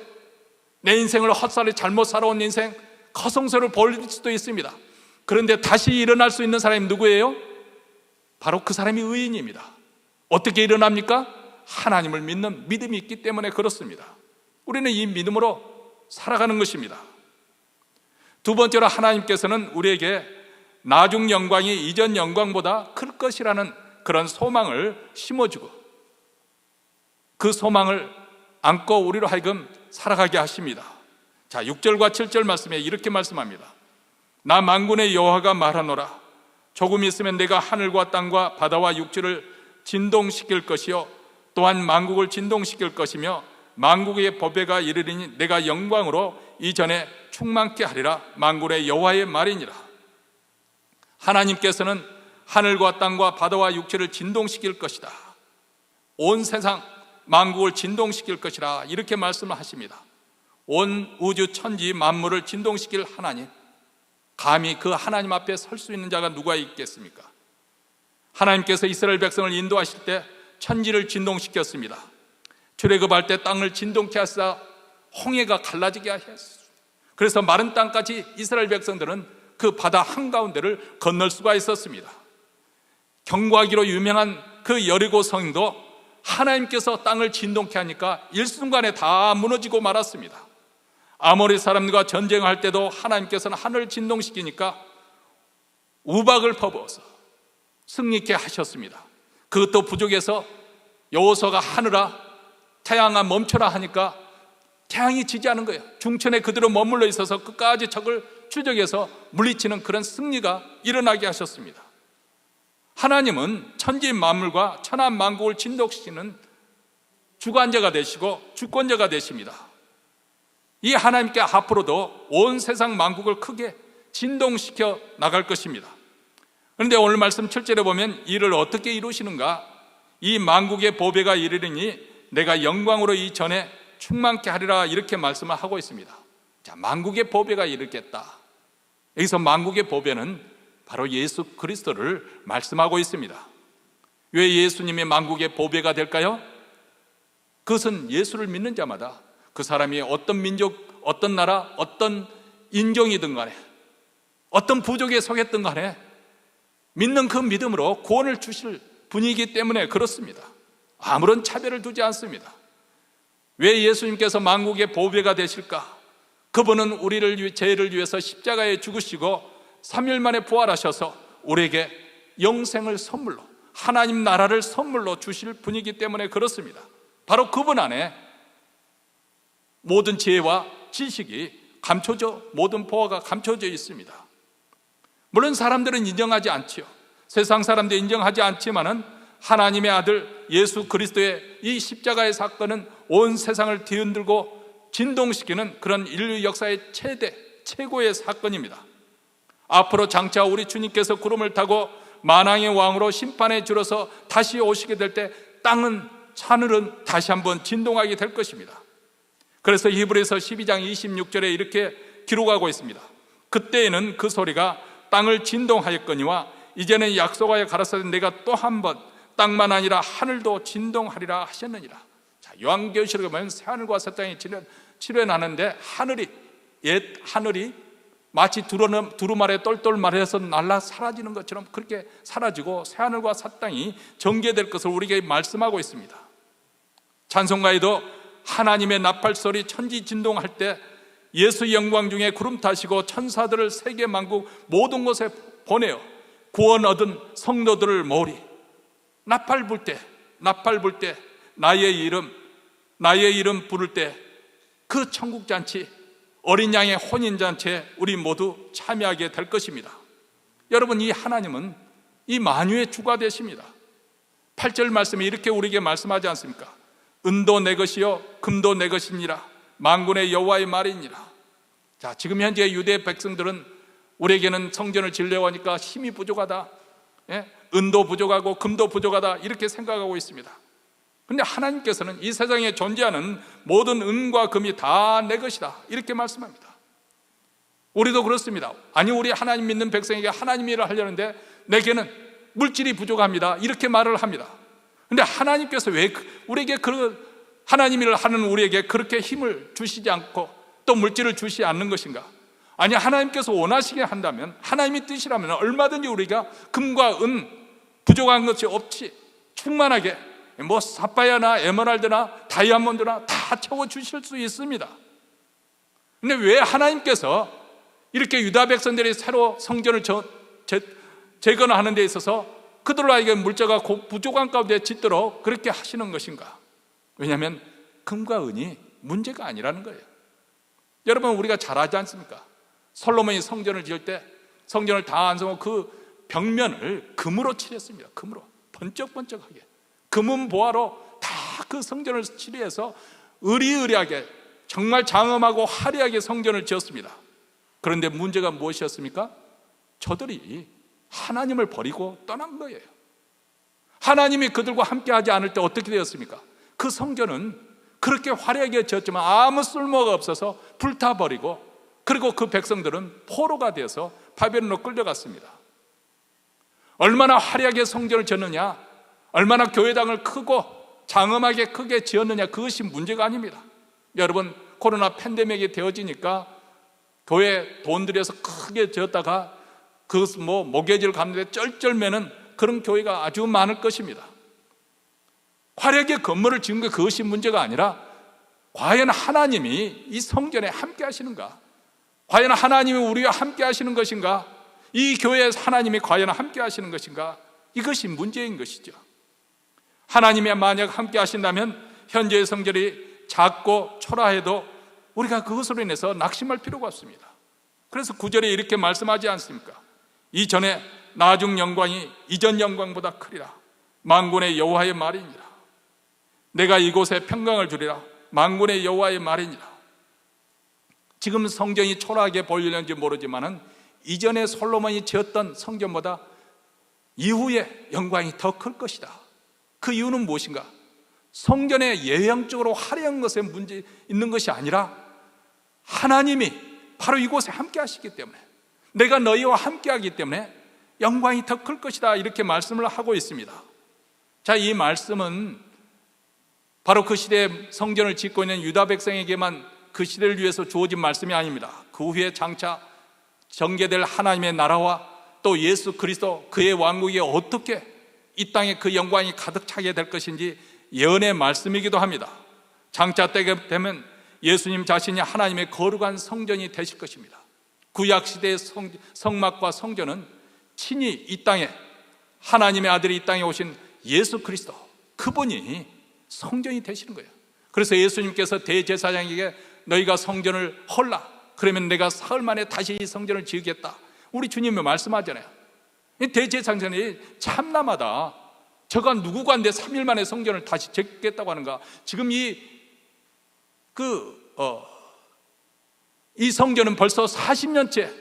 내 인생을 헛살이 잘못 살아온 인생, 거성스러울 벌일 수도 있습니다. 그런데 다시 일어날 수 있는 사람이 누구예요? 바로 그 사람이 의인입니다. 어떻게 일어납니까? 하나님을 믿는 믿음이 있기 때문에 그렇습니다. 우리는 이 믿음으로 살아가는 것입니다. 두 번째로, 하나님께서는 우리에게 나중 영광이 이전 영광보다 클 것이라는 그런 소망을 심어주고, 그 소망을 안고 우리로 하여금 살아가게 하십니다. 자, 6절과 7절 말씀에 이렇게 말씀합니다. 나 만군의 여호와가 말하노라. 조금 있으면 내가 하늘과 땅과 바다와 육지를 진동시킬 것이요 또한 만국을 진동시킬 것이며 만국의 법궤가 이르리니 내가 영광으로 이전에 충만케 하리라. 만군의 여호와의 말이니라. 하나님께서는 하늘과 땅과 바다와 육지를 진동시킬 것이다. 온 세상 만국을 진동시킬 것이라, 이렇게 말씀을 하십니다. 온 우주 천지 만물을 진동시킬 하나님, 감히 그 하나님 앞에 설 수 있는 자가 누가 있겠습니까? 하나님께서 이스라엘 백성을 인도하실 때 천지를 진동시켰습니다. 출애굽할 때 땅을 진동케 하사 홍해가 갈라지게 하셨습니다. 그래서 마른 땅까지 이스라엘 백성들은 그 바다 한가운데를 건널 수가 있었습니다. 경과기로 유명한 그 여리고 성도 하나님께서 땅을 진동케 하니까 일순간에 다 무너지고 말았습니다. 아모리 사람들과 전쟁할 때도 하나님께서는 하늘을 진동시키니까 우박을 퍼부어서 승리케 하셨습니다. 그것도 부족해서 여호수아가 하늘아 태양아 멈춰라 하니까 태양이 지지 않은 거예요. 중천에 그대로 머물러 있어서 끝까지 적을 추적해서 물리치는 그런 승리가 일어나게 하셨습니다. 하나님은 천지 만물과 천하 만국을 진동시키는 주관자가 되시고 주권자가 되십니다. 이 하나님께 앞으로도 온 세상 만국을 크게 진동시켜 나갈 것입니다. 그런데 오늘 말씀 7절에 보면 이를 어떻게 이루시는가? 이 만국의 보배가 이르리니 내가 영광으로 이전에 충만케 하리라, 이렇게 말씀을 하고 있습니다. 자, 만국의 보배가 이르겠다. 여기서 만국의 보배는 바로 예수 그리스도를 말씀하고 있습니다. 왜 예수님이 만국의 보배가 될까요? 그것은 예수를 믿는 자마다 그 사람이 어떤 민족, 어떤 나라, 어떤 인종이든 간에 어떤 부족에 속했든 간에 믿는 그 믿음으로 구원을 주실 분이기 때문에 그렇습니다. 아무런 차별을 두지 않습니다. 왜 예수님께서 만국의 보배가 되실까? 그분은 우리를 죄를 위해서 십자가에 죽으시고 3일 만에 부활하셔서 우리에게 영생을 선물로, 하나님 나라를 선물로 주실 분이기 때문에 그렇습니다. 바로 그분 안에 모든 지혜와 지식이 감춰져, 모든 보화가 감춰져 있습니다. 물론 사람들은 인정하지 않지요. 세상 사람들이 인정하지 않지만은 하나님의 아들 예수 그리스도의 이 십자가의 사건은 온 세상을 뒤흔들고 진동시키는 그런 인류 역사의 최고의 사건입니다. 앞으로 장차 우리 주님께서 구름을 타고 만왕의 왕으로 심판에 주러서 다시 오시게 될 때 땅은, 하늘은 다시 한번 진동하게 될 것입니다. 그래서 히브리서 12장 26절에 이렇게 기록하고 있습니다. 그때에는 그 소리가 땅을 진동하였거니와 이제는 약속하여 가라사대 내가 또 한 번 땅만 아니라 하늘도 진동하리라 하셨느니라. 자, 요한계시록에 보면 새하늘과 새 땅이 출현하는데 옛 하늘이 마치 두루마리에 똘똘 말해서 날라 사라지는 것처럼 그렇게 사라지고 새하늘과 새 땅이 전개될 것을 우리에게 말씀하고 있습니다. 찬송가에도 하나님의 나팔소리 천지 진동할 때 예수 영광 중에 구름 타시고 천사들을 세계 만국 모든 곳에 보내어 구원 얻은 성도들을 모으리. 나팔 불 때 나의 이름 부를 때 그 천국잔치, 어린 양의 혼인잔치에 우리 모두 참여하게 될 것입니다. 여러분, 이 하나님은 이 만유의 주가 되십니다. 8절 말씀에 이렇게 우리에게 말씀하지 않습니까? 은도 내 것이요 금도 내 것이니라. 만군의 여호와의 말이니라. 자, 지금 현재 유대 백성들은 우리에게는 성전을 지으려고 하니까 힘이 부족하다, 은도 부족하고 금도 부족하다, 이렇게 생각하고 있습니다. 그런데 하나님께서는 이 세상에 존재하는 모든 은과 금이 다 내 것이다, 이렇게 말씀합니다. 우리도 그렇습니다. 아니, 우리 하나님 믿는 백성에게 하나님 일을 하려는데 내게는 물질이 부족합니다, 이렇게 말을 합니다. 그런데 하나님께서 왜 우리에게 하나님 일을 하는 우리에게 그렇게 힘을 주시지 않고 또 물질을 주시지 않는 것인가? 아니, 하나님께서 원하시게 한다면, 하나님의 뜻이라면 얼마든지 우리가 금과 은 부족한 것이 없이 충만하게 사파이어나 에메랄드나 다이아몬드나 다 채워주실 수 있습니다. 근데 왜 하나님께서 이렇게 유다 백성들이 새로 성전을 재건하는 데 있어서 그들에게 물자가 부족한 가운데 짓도록 그렇게 하시는 것인가? 왜냐하면 금과 은이 문제가 아니라는 거예요. 여러분, 우리가 잘 알지 않습니까? 솔로몬이 성전을 지을 때 성전을 다 완성하고 그 벽면을 금으로 칠했습니다. 금으로 번쩍번쩍하게 금은 보화로 다 그 성전을 칠해서 으리으리하게 정말 장엄하고 화려하게 성전을 지었습니다. 그런데 문제가 무엇이었습니까? 저들이 하나님을 버리고 떠난 거예요. 하나님이 그들과 함께하지 않을 때 어떻게 되었습니까? 그 성전은 그렇게 화려하게 지었지만 아무 쓸모가 없어서 불타버리고, 그리고 그 백성들은 포로가 되어서 바벨론으로 끌려갔습니다. 얼마나 화려하게 성전을 지었느냐, 얼마나 교회당을 크고 장엄하게 크게 지었느냐, 그것이 문제가 아닙니다. 여러분, 코로나 팬데믹이 되어지니까 교회 돈 들여서 크게 지었다가 그 모계지를 갔는데 쩔쩔매는 그런 교회가 아주 많을 것입니다. 화려하게 건물을 지은 게 그것이 문제가 아니라, 과연 하나님이 이 성전에 함께 하시는가? 과연 하나님이 우리와 함께 하시는 것인가? 이 교회에 하나님이 과연 함께 하시는 것인가? 이것이 문제인 것이죠. 하나님이 만약 함께 하신다면 현재의 성전이 작고 초라해도 우리가 그것으로 인해서 낙심할 필요가 없습니다. 그래서 9절에 이렇게 말씀하지 않습니까? 이전에 나중 영광이 이전 영광보다 크리라. 만군의 여호와의 말이니라. 내가 이곳에 평강을 주리라. 만군의 여호와의 말이니라. 지금 성전이 초라하게 보이는지 모르지만은 이전에 솔로몬이 지었던 성전보다 이후에 영광이 더 클 것이다. 그 이유는 무엇인가? 성전의 예형적으로 화려한 것에 문제 있는 것이 아니라 하나님이 바로 이곳에 함께 하시기 때문에, 내가 너희와 함께 하기 때문에 영광이 더 클 것이다, 이렇게 말씀을 하고 있습니다. 자, 이 말씀은 바로 그 시대에 성전을 짓고 있는 유다 백성에게만 그 시대를 위해서 주어진 말씀이 아닙니다. 그 후에 장차 전개될 하나님의 나라와 또 예수 그리스도 그의 왕국이 어떻게 이 땅에 그 영광이 가득 차게 될 것인지 예언의 말씀이기도 합니다. 장차 때가 되면 예수님 자신이 하나님의 거룩한 성전이 되실 것입니다. 구약 시대의 성막과 성전은 친히 이 땅에 하나님의 아들이 이 땅에 오신 예수 그리스도, 그분이 성전이 되시는 거예요. 그래서 예수님께서 대제사장에게 너희가 성전을 헐라, 그러면 내가 사흘 만에 다시 이 성전을 지으겠다, 우리 주님이 말씀하잖아요. 대제사장이 참남하다. 저가 누구가 내 3일 만에 성전을 다시 짓겠다고 하는가? 지금 이 성전은 벌써 40년째,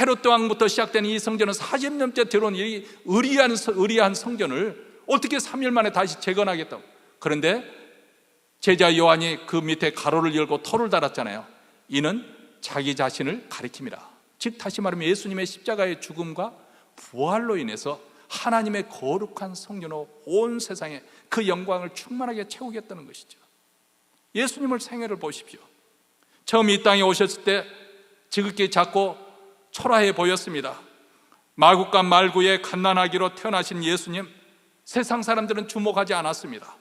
헤롯 왕부터 시작된 이 성전은 40년째 들어온 이 의리한 성전을 어떻게 3일 만에 다시 재건하겠다고? 그런데 제자 요한이 그 밑에 가로를 열고 토를 달았잖아요. 이는 자기 자신을 가리킵니다. 즉 다시 말하면 예수님의 십자가의 죽음과 부활로 인해서 하나님의 거룩한 성전으로 온 세상에 그 영광을 충만하게 채우겠다는 것이죠. 예수님을 생애를 보십시오. 처음 이 땅에 오셨을 때 지극히 작고 초라해 보였습니다. 마국과 말구의 갓난아기로 태어나신 예수님, 세상 사람들은 주목하지 않았습니다.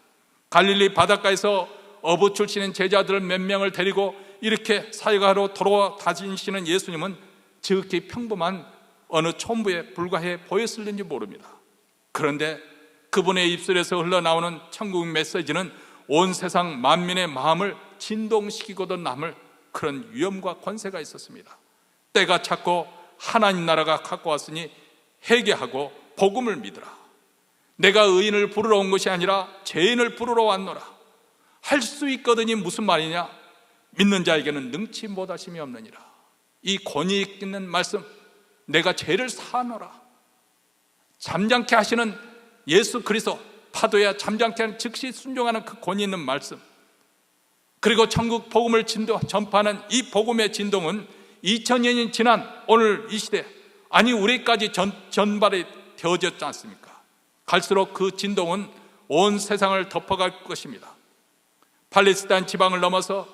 갈릴리 바닷가에서 어부 출신인 제자들 몇 명을 데리고 이렇게 사역하러 돌아다니시는 예수님은 지극히 평범한 어느 촌부에 불과해 보였을는지 모릅니다. 그런데 그분의 입술에서 흘러나오는 천국 메시지는 온 세상 만민의 마음을 진동시키고도 남을 그런 위엄과 권세가 있었습니다. 때가 찼고 하나님 나라가 가까웠으니 회개하고 복음을 믿으라. 내가 의인을 부르러 온 것이 아니라 죄인을 부르러 왔노라. 할 수 있거든이 무슨 말이냐? 믿는 자에게는 능치 못하심이 없느니라. 이 권위 있는 말씀, 내가 죄를 사하노라, 잠잠케 하시는 예수 그리스도, 파도야 잠잠케 하는 즉시 순종하는 그 권위 있는 말씀, 그리고 천국 복음을 전파하는 이 복음의 진동은 2000년이 지난 오늘 이 시대, 아니 우리까지 전발이 되어졌지 않습니까? 갈수록 그 진동은 온 세상을 덮어갈 것입니다. 팔레스타인 지방을 넘어서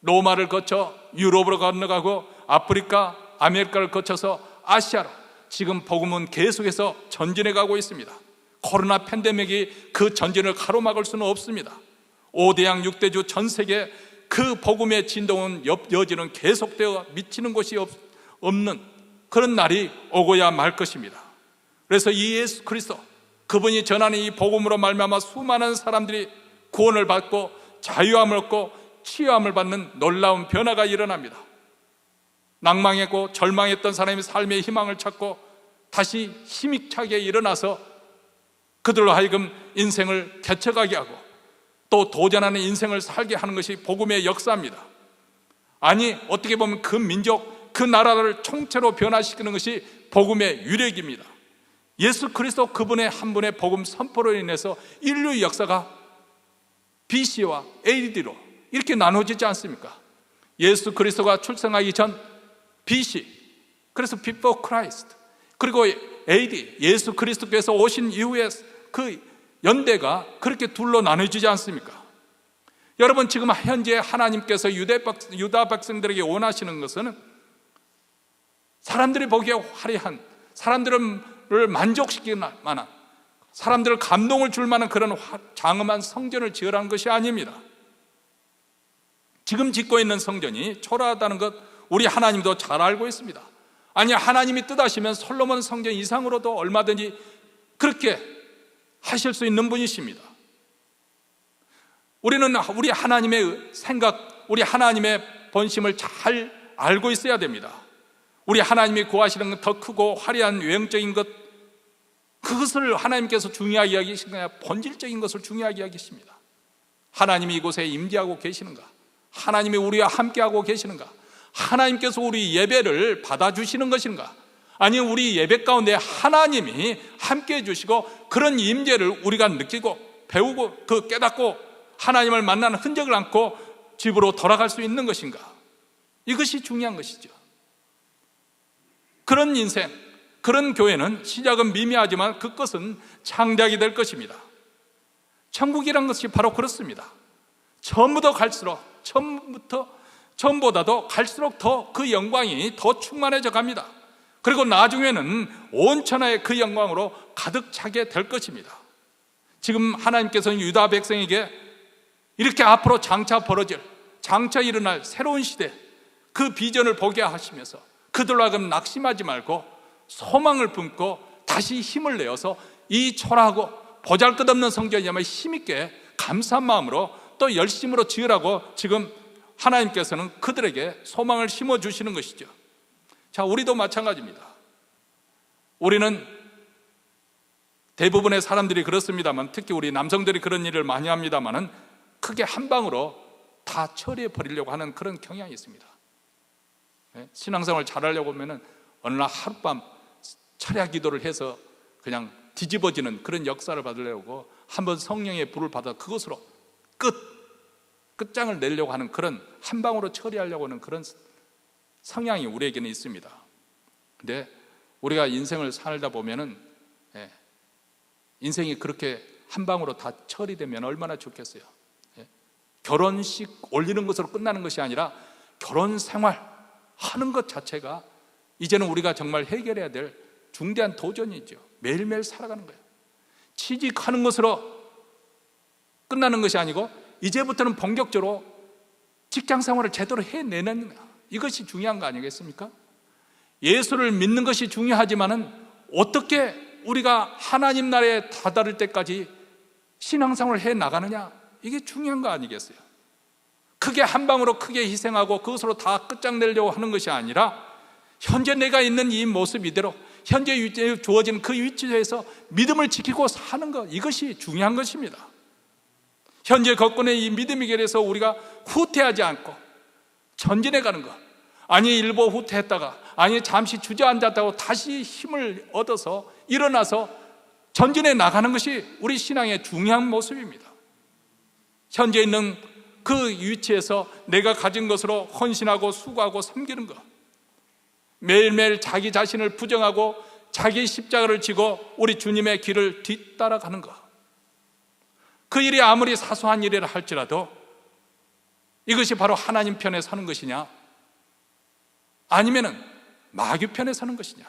로마를 거쳐 유럽으로 건너가고 아프리카, 아메리카를 거쳐서 아시아로 지금 복음은 계속해서 전진해 가고 있습니다. 코로나 팬데믹이 그 전진을 가로막을 수는 없습니다. 5대양 6대주 전 세계 그 복음의 진동은 여지는 계속되어 미치는 곳이 없는 그런 날이 오고야 말 것입니다. 그래서 이 예수 그리스도, 그분이 전하는 이 복음으로 말미암아 수많은 사람들이 구원을 받고 자유함을 얻고 치유함을 받는 놀라운 변화가 일어납니다. 낭망했고 절망했던 사람이 삶의 희망을 찾고 다시 힘차게 일어나서 그들로 하여금 인생을 개척하게 하고 또 도전하는 인생을 살게 하는 것이 복음의 역사입니다. 아니 어떻게 보면 그 민족, 그 나라를 총체로 변화시키는 것이 복음의 유력입니다. 예수 그리스도 그분의 한 분의 복음 선포로 인해서 인류의 역사가 BC와 AD로 이렇게 나눠지지 않습니까? 예수 그리스도가 출생하기 전 BC, 그래서 Before Christ, 그리고 AD, 예수 그리스도께서 오신 이후에 그 연대가 그렇게 둘로 나눠지지 않습니까? 여러분, 지금 현재 하나님께서 유다 백성들에게 원하시는 것은 사람들이 보기에 화려한, 사람들을 만족시킬 만한, 사람들을 감동을 줄 만한 그런 장엄한 성전을 지으라는 것이 아닙니다. 지금 짓고 있는 성전이 초라하다는 것 우리 하나님도 잘 알고 있습니다. 아니, 하나님이 뜻하시면 솔로몬 성전 이상으로도 얼마든지 그렇게 하실 수 있는 분이십니다. 우리는 우리 하나님의 생각, 우리 하나님의 본심을 잘 알고 있어야 됩니다. 우리 하나님이 구하시는 더 크고 화려한 외형적인 것, 그것을 하나님께서 중요하게 여기시느냐, 본질적인 것을 중요하게 여기십니다. 하나님이 이곳에 임재하고 계시는가? 하나님이 우리와 함께하고 계시는가? 하나님께서 우리 예배를 받아주시는 것인가? 아니면 우리 예배 가운데 하나님이 함께해 주시고 그런 임재를 우리가 느끼고 배우고 그 깨닫고 하나님을 만나는 흔적을 안고 집으로 돌아갈 수 있는 것인가? 이것이 중요한 것이죠. 그런 인생, 그런 교회는 시작은 미미하지만 그것은 창작이 될 것입니다. 천국이란 것이 바로 그렇습니다. 처음보다도 갈수록 더 그 영광이 더 충만해져 갑니다. 그리고 나중에는 온 천하의 그 영광으로 가득 차게 될 것입니다. 지금 하나님께서는 유다 백성에게 이렇게 앞으로 장차 일어날 새로운 시대, 그 비전을 보게 하시면서 그들로 하여금 낙심하지 말고 소망을 품고 다시 힘을 내어서 이 초라하고 보잘것없는 성전이야말로 힘있게 감사한 마음으로 또 열심으로 지으라고 지금 하나님께서는 그들에게 소망을 심어주시는 것이죠. 자, 우리도 마찬가지입니다. 우리는 대부분의 사람들이 그렇습니다만, 특히 우리 남성들이 그런 일을 많이 합니다만은 크게 한 방으로 다 처리해 버리려고 하는 그런 경향이 있습니다. 신앙생활을 잘하려고 하면은 어느 날 하룻밤 철야 기도를 해서 그냥 뒤집어지는 그런 역사를 받으려고 한번 성령의 불을 받아 그것으로 끝장을 내려고 하는, 그런 한 방으로 처리하려고 하는 그런 성향이 우리에게는 있습니다. 근데 우리가 인생을 살다 보면은 인생이 그렇게 한 방으로 다 처리되면 얼마나 좋겠어요. 결혼식 올리는 것으로 끝나는 것이 아니라 결혼 생활 하는 것 자체가 이제는 우리가 정말 해결해야 될 중대한 도전이죠. 매일매일 살아가는 거예요. 취직하는 것으로 끝나는 것이 아니고 이제부터는 본격적으로 직장 생활을 제대로 해내는 거야. 이것이 중요한 거 아니겠습니까? 예수를 믿는 것이 중요하지만은 어떻게 우리가 하나님 나라에 다다를 때까지 신앙생활을 해 나가느냐, 이게 중요한 거 아니겠어요? 크게 한 방으로 크게 희생하고 그것으로 다 끝장내려고 하는 것이 아니라 현재 내가 있는 이 모습 이대로 현재 주어진 그 위치에서 믿음을 지키고 사는 것, 이것이 중요한 것입니다. 현재 걷고 있는 이 믿음의 길에서 우리가 후퇴하지 않고 전진해 가는 것, 아니 일보 후퇴했다가, 아니 잠시 주저앉았다고 다시 힘을 얻어서 일어나서 전진해 나가는 것이 우리 신앙의 중요한 모습입니다. 현재 있는 그 위치에서 내가 가진 것으로 헌신하고 수고하고 섬기는 것, 매일매일 자기 자신을 부정하고 자기 십자가를 지고 우리 주님의 길을 뒤따라가는 것, 그 일이 아무리 사소한 일이라 할지라도 이것이 바로 하나님 편에 서는 것이냐, 아니면은 마귀 편에 서는 것이냐,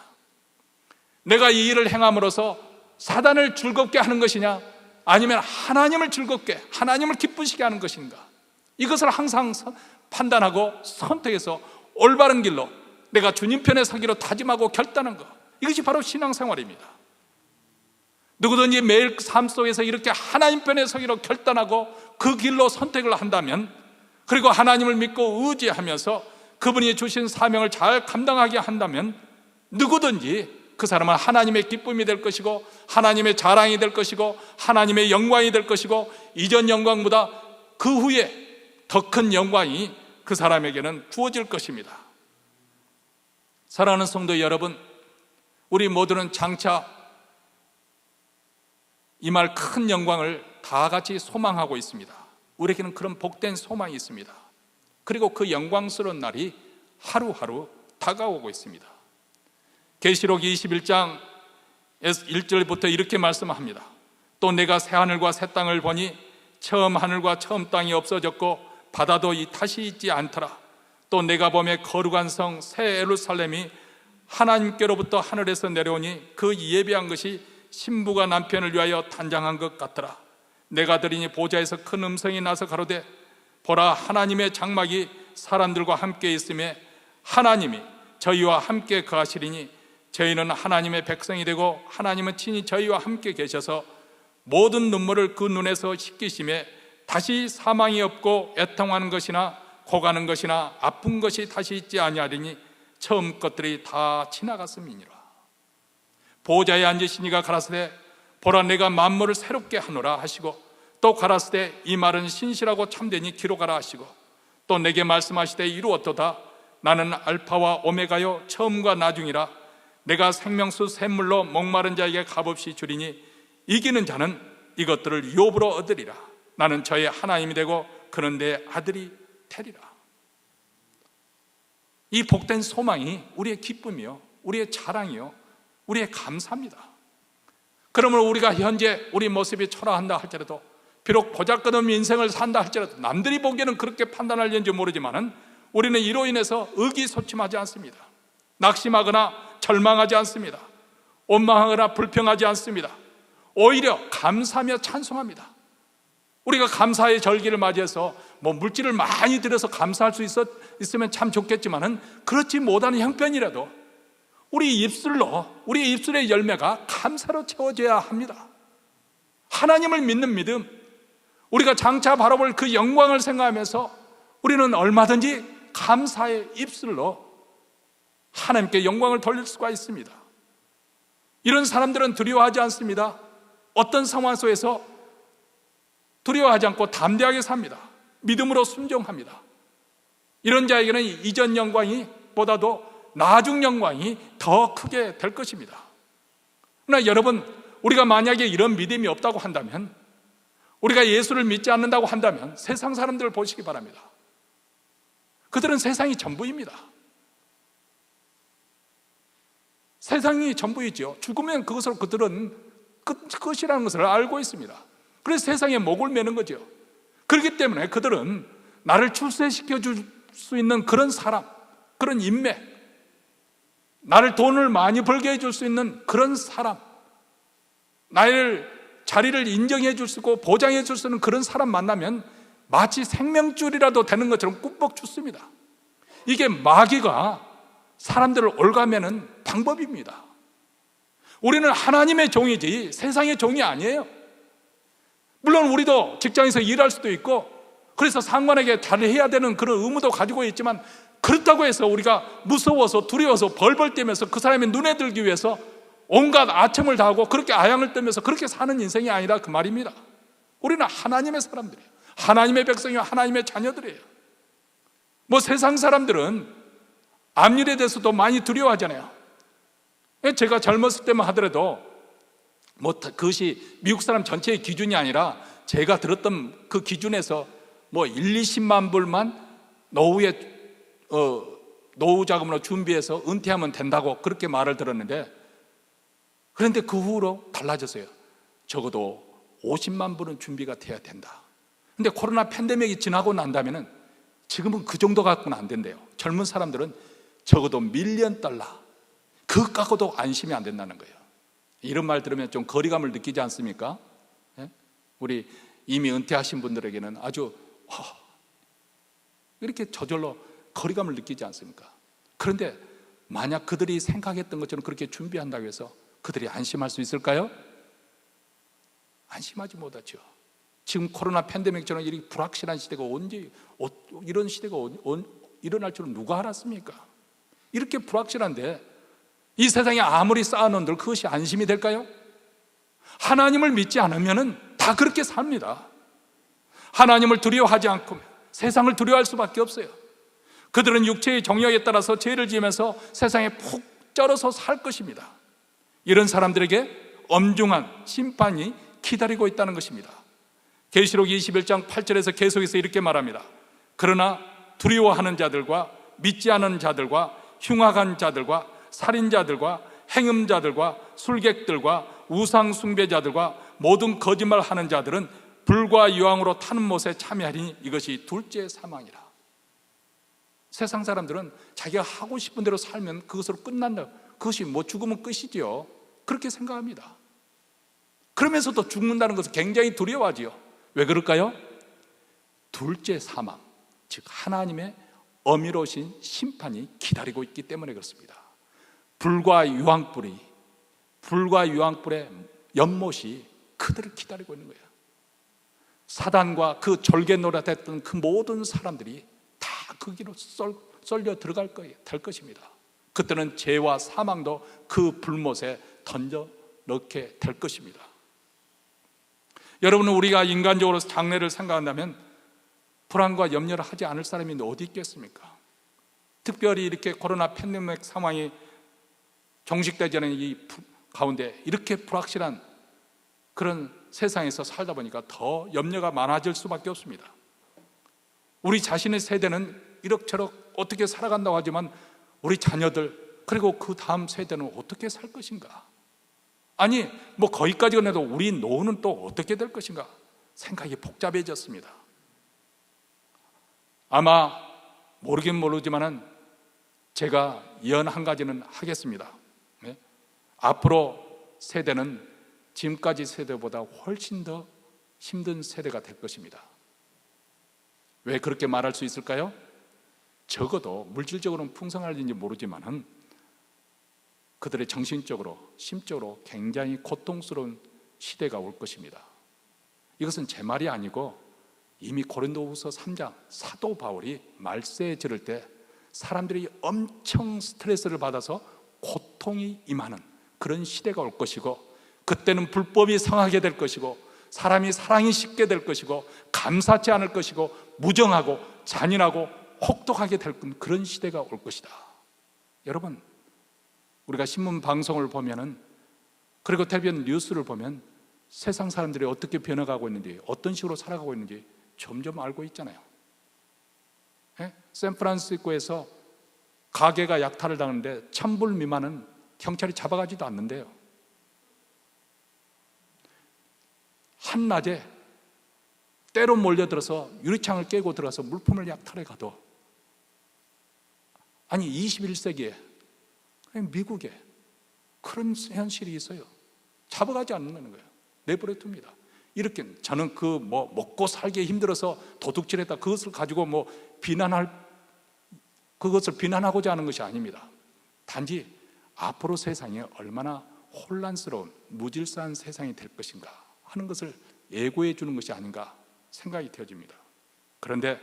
내가 이 일을 행함으로써 사단을 즐겁게 하는 것이냐, 아니면 하나님을 즐겁게, 하나님을 기쁘시게 하는 것인가, 이것을 항상 판단하고 선택해서 올바른 길로 내가 주님 편에 서기로 다짐하고 결단한 것, 이것이 바로 신앙생활입니다. 누구든지 매일 삶 속에서 이렇게 하나님 편에 서기로 결단하고 그 길로 선택을 한다면, 그리고 하나님을 믿고 의지하면서 그분이 주신 사명을 잘 감당하게 한다면, 누구든지 그 사람은 하나님의 기쁨이 될 것이고 하나님의 자랑이 될 것이고 하나님의 영광이 될 것이고, 이전 영광보다 그 후에 더 큰 영광이 그 사람에게는 주어질 것입니다. 사랑하는 성도 여러분, 우리 모두는 장차 이 말 큰 영광을 다 같이 소망하고 있습니다. 우리에게는 그런 복된 소망이 있습니다. 그리고 그 영광스러운 날이 하루하루 다가오고 있습니다. 계시록 21장 1절부터 이렇게 말씀합니다. 또 내가 새 하늘과 새 땅을 보니 처음 하늘과 처음 땅이 없어졌고 바다도 다시 있지 않더라. 또 내가 보매 거룩한 성 새 예루살렘이 하나님께로부터 하늘에서 내려오니 그 예비한 것이 신부가 남편을 위하여 단장한 것 같더라. 내가 들으니 보좌에서 큰 음성이 나서 가로되 보라, 하나님의 장막이 사람들과 함께 있으며 하나님이 저희와 함께 거하시리니 저희는 하나님의 백성이 되고 하나님은 친히 저희와 함께 계셔서 모든 눈물을 그 눈에서 씻기시며 다시 사망이 없고 애통하는 것이나 고가는 것이나 아픈 것이 다시 있지 아니하리니 처음 것들이 다 지나갔음이니라. 보좌에 앉으시니가 가라사대 보라, 내가 만물을 새롭게 하노라 하시고, 또 가라사대 이 말은 신실하고 참되니 기록하라 하시고, 또 내게 말씀하시되 이루었도다. 나는 알파와 오메가요 처음과 나중이라. 내가 생명수 샘물로 목마른 자에게 값없이 주리니 이기는 자는 이것들을 유업으로 얻으리라. 나는 저의 하나님이 되고 그는 내 아들이 되리라. 이 복된 소망이 우리의 기쁨이요, 우리의 자랑이요, 우리의 감사입니다. 그러므로 우리가 현재 우리 모습이 초라한다 할지라도, 비록 보잘것없는 인생을 산다 할지라도, 남들이 보기에는 그렇게 판단할는지 모르지만은 우리는 이로 인해서 의기소침하지 않습니다. 낙심하거나 절망하지 않습니다. 원망하거나 불평하지 않습니다. 오히려 감사하며 찬송합니다. 우리가 감사의 절기를 맞이해서 물질을 많이 들여서 감사할 수 있으면 참 좋겠지만은 그렇지 못하는 형편이라도 우리 입술의 열매가 감사로 채워져야 합니다. 하나님을 믿는 믿음, 우리가 장차 바라볼 그 영광을 생각하면서 우리는 얼마든지 감사의 입술로 하나님께 영광을 돌릴 수가 있습니다. 이런 사람들은 두려워하지 않습니다. 어떤 상황 속에서 두려워하지 않고 담대하게 삽니다. 믿음으로 순종합니다. 이런 자에게는 이전 영광이 보다도 나중 영광이 더 크게 될 것입니다. 그러나 여러분, 우리가 만약에 이런 믿음이 없다고 한다면, 우리가 예수를 믿지 않는다고 한다면 세상 사람들을 보시기 바랍니다. 그들은 세상이 전부입니다. 세상이 전부이죠. 죽으면 그것으로 그들은 끝이라는 것을 알고 있습니다. 그래서 세상에 목을 매는 거죠. 그렇기 때문에 그들은 나를 출세시켜 줄 수 있는 그런 사람, 그런 인맥, 나를 돈을 많이 벌게 해줄 수 있는 그런 사람, 나의 자리를 인정해 줄 수 있고 보장해 줄 수 있는 그런 사람 만나면 마치 생명줄이라도 되는 것처럼 꾹뻑 죽습니다. 이게 마귀가 사람들을 올가매는 방법입니다. 우리는 하나님의 종이지 세상의 종이 아니에요. 물론 우리도 직장에서 일할 수도 있고 그래서 상관에게 잘해야 되는 그런 의무도 가지고 있지만, 그렇다고 해서 우리가 무서워서 두려워서 벌벌 떨면서 그 사람의 눈에 들기 위해서 온갖 아첨을 다하고 그렇게 아양을 떨면서 그렇게 사는 인생이 아니라 그 말입니다. 우리는 하나님의 사람들이에요. 하나님의 백성이요, 하나님의 자녀들이에요. 세상 사람들은 앞일에 대해서도 많이 두려워하잖아요. 제가 젊었을 때만 하더라도 그것이 미국 사람 전체의 기준이 아니라 제가 들었던 그 기준에서 1, 20만 불만 노후에 노후 자금으로 준비해서 은퇴하면 된다고 그렇게 말을 들었는데, 그런데 그 후로 달라졌어요. 적어도 50만 불은 준비가 돼야 된다. 근데 코로나 팬데믹이 지나고 난다면은 지금은 그 정도 갖고는 안 된대요. 젊은 사람들은 적어도 $1,000,000, 그거 갖고도 안심이 안 된다는 거예요. 이런 말 들으면 좀 거리감을 느끼지 않습니까? 우리 이미 은퇴하신 분들에게는 아주 이렇게 저절로 거리감을 느끼지 않습니까? 그런데 만약 그들이 생각했던 것처럼 그렇게 준비한다고 해서 그들이 안심할 수 있을까요? 안심하지 못하죠. 지금 코로나 팬데믹처럼 이렇게 불확실한 시대가 언제, 이런 시대가 일어날 줄은 누가 알았습니까? 이렇게 불확실한데 이 세상에 아무리 쌓아놓은들 그것이 안심이 될까요? 하나님을 믿지 않으면 다 그렇게 삽니다. 하나님을 두려워하지 않고 세상을 두려워할 수밖에 없어요. 그들은 육체의 정욕에 따라서 죄를 지으면서 세상에 푹 쩔어서 살 것입니다. 이런 사람들에게 엄중한 심판이 기다리고 있다는 것입니다. 계시록 21장 8절에서 계속해서 이렇게 말합니다. 그러나 두려워하는 자들과 믿지 않은 자들과 흉악한 자들과 살인자들과 행음자들과 술객들과 우상 숭배자들과 모든 거짓말하는 자들은 불과 유황으로 타는 못에 참여하리니 이것이 둘째 사망이라. 세상 사람들은 자기가 하고 싶은 대로 살면 그것으로 끝난다, 그것이 죽으면 끝이지요, 그렇게 생각합니다. 그러면서도 죽는다는 것을 굉장히 두려워하지요. 왜 그럴까요? 둘째 사망, 즉 하나님의 엄밀하신 심판이 기다리고 있기 때문에 그렇습니다. 불과 유황불의 연못이 그들을 기다리고 있는 거예요. 사단과 그 절개 노릇했던 그 모든 사람들이 다 거기로 썰려 들어갈 거예요. 될 것입니다. 그때는 죄와 사망도 그 불못에 던져 넣게 될 것입니다. 여러분은 우리가 인간적으로 장래를 생각한다면 불안과 염려를 하지 않을 사람이 어디 있겠습니까? 특별히 이렇게 코로나 팬데믹 상황이 종식되지 않은 이 가운데 이렇게 불확실한 그런 세상에서 살다 보니까 더 염려가 많아질 수밖에 없습니다. 우리 자신의 세대는 이럭저럭 어떻게 살아간다고 하지만 우리 자녀들 그리고 그 다음 세대는 어떻게 살 것인가? 아니 거기까지는 해도 우리 노후는 또 어떻게 될 것인가? 생각이 복잡해졌습니다. 아마 모르긴 모르지만은 제가 예언 한 가지는 하겠습니다. 앞으로 세대는 지금까지 세대보다 훨씬 더 힘든 세대가 될 것입니다. 왜 그렇게 말할 수 있을까요? 적어도 물질적으로는 풍성할지 모르지만은 그들의 정신적으로, 심적으로 굉장히 고통스러운 시대가 올 것입니다. 이것은 제 말이 아니고 이미 고린도후서 3장 사도 바울이 말세에 지를 때 사람들이 엄청 스트레스를 받아서 고통이 임하는 그런 시대가 올 것이고, 그때는 불법이 성하게 될 것이고 사람이 사랑이 식게 될 것이고 감사치 않을 것이고 무정하고 잔인하고 혹독하게 될 그런 시대가 올 것이다. 여러분, 우리가 신문 방송을 보면은, 그리고 텔레비전 뉴스를 보면 세상 사람들이 어떻게 변해가고 있는지, 어떤 식으로 살아가고 있는지 점점 알고 있잖아요. 샌프란시스코에서 가게가 약탈을 당하는데 1,000불 미만은 경찰이 잡아가지도 않는데요. 한낮에 때로 몰려들어서 유리창을 깨고 들어가서 물품을 약탈해 가도, 아니 21세기에 미국에 그런 현실이 있어요. 잡아가지 않는다는 거예요. 내버려 둡니다. 이렇게 저는 먹고 살기에 힘들어서 도둑질했다 그것을 가지고 그것을 비난하고자 하는 것이 아닙니다. 단지 앞으로 세상이 얼마나 혼란스러운 무질서한 세상이 될 것인가 하는 것을 예고해 주는 것이 아닌가 생각이 되어집니다. 그런데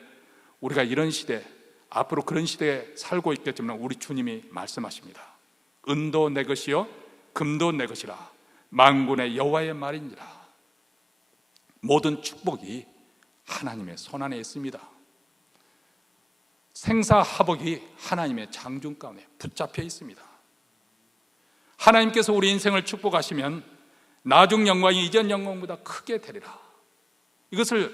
우리가 이런 시대, 앞으로 그런 시대에 살고 있겠지만 우리 주님이 말씀하십니다. 은도 내 것이요 금도 내 것이라 만군의 여호와의 말이니라. 모든 축복이 하나님의 손안에 있습니다. 생사화복이 하나님의 장중 가운데 붙잡혀 있습니다. 하나님께서 우리 인생을 축복하시면 나중 영광이 이전 영광보다 크게 되리라. 이것을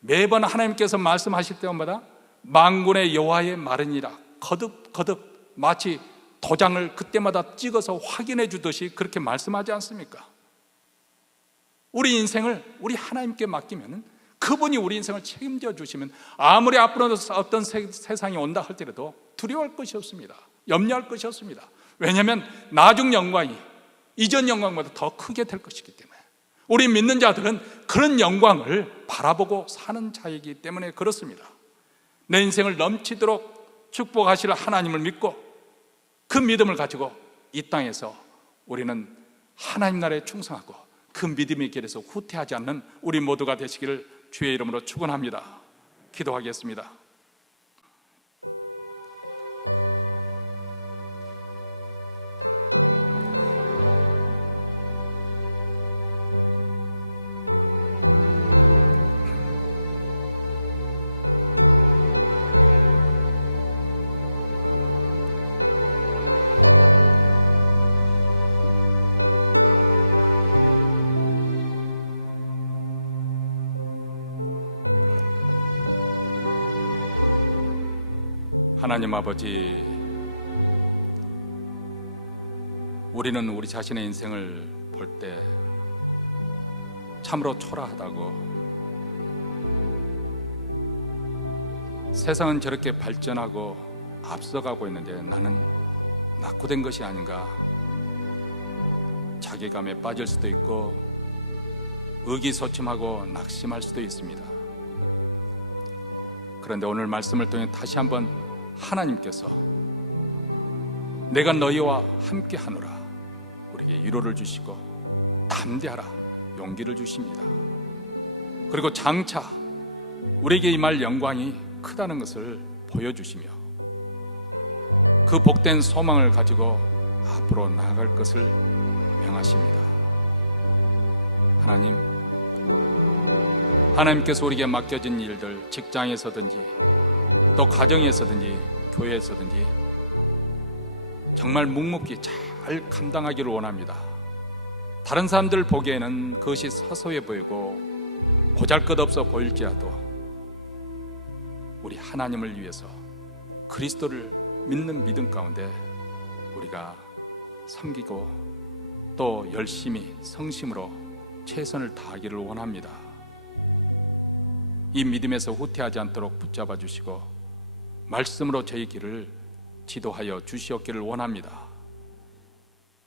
매번 하나님께서 말씀하실 때마다 만군의 여호와의 말이니라 거듭 마치 도장을 그때마다 찍어서 확인해 주듯이 그렇게 말씀하지 않습니까? 우리 인생을 우리 하나님께 맡기면 그분이 우리 인생을 책임져 주시면 아무리 앞으로 어떤 세상이 온다 할지라도 두려워할 것이 없습니다. 염려할 것이 없습니다. 왜냐하면 나중 영광이 이전 영광보다 더 크게 될 것이기 때문에. 우리 믿는 자들은 그런 영광을 바라보고 사는 자이기 때문에 그렇습니다. 내 인생을 넘치도록 축복하실 하나님을 믿고 그 믿음을 가지고 이 땅에서 우리는 하나님 나라에 충성하고 그 믿음의 길에서 후퇴하지 않는 우리 모두가 되시기를 주의 이름으로 축원합니다. 기도하겠습니다. 하나님 아버지, 우리는 우리 자신의 인생을 볼 때 참으로 초라하다고, 세상은 저렇게 발전하고 앞서가고 있는데 나는 낙후된 것이 아닌가, 자괴감에 빠질 수도 있고 의기소침하고 낙심할 수도 있습니다. 그런데 오늘 말씀을 통해 다시 한번 하나님께서 내가 너희와 함께 하노라 우리에게 위로를 주시고 담대하라 용기를 주십니다. 그리고 장차 우리에게 임할 영광이 크다는 것을 보여주시며 그 복된 소망을 가지고 앞으로 나아갈 것을 명하십니다. 하나님께서 우리에게 맡겨진 일들, 직장에서든지 또 가정에서든지 교회에서든지 정말 묵묵히 잘 감당하기를 원합니다. 다른 사람들 보기에는 그것이 사소해 보이고 보잘것없어 보일지라도 우리 하나님을 위해서 그리스도를 믿는 믿음 가운데 우리가 섬기고 또 열심히 성심으로 최선을 다하기를 원합니다. 이 믿음에서 후퇴하지 않도록 붙잡아 주시고 말씀으로 저희 길을 지도하여 주시옵기를 원합니다.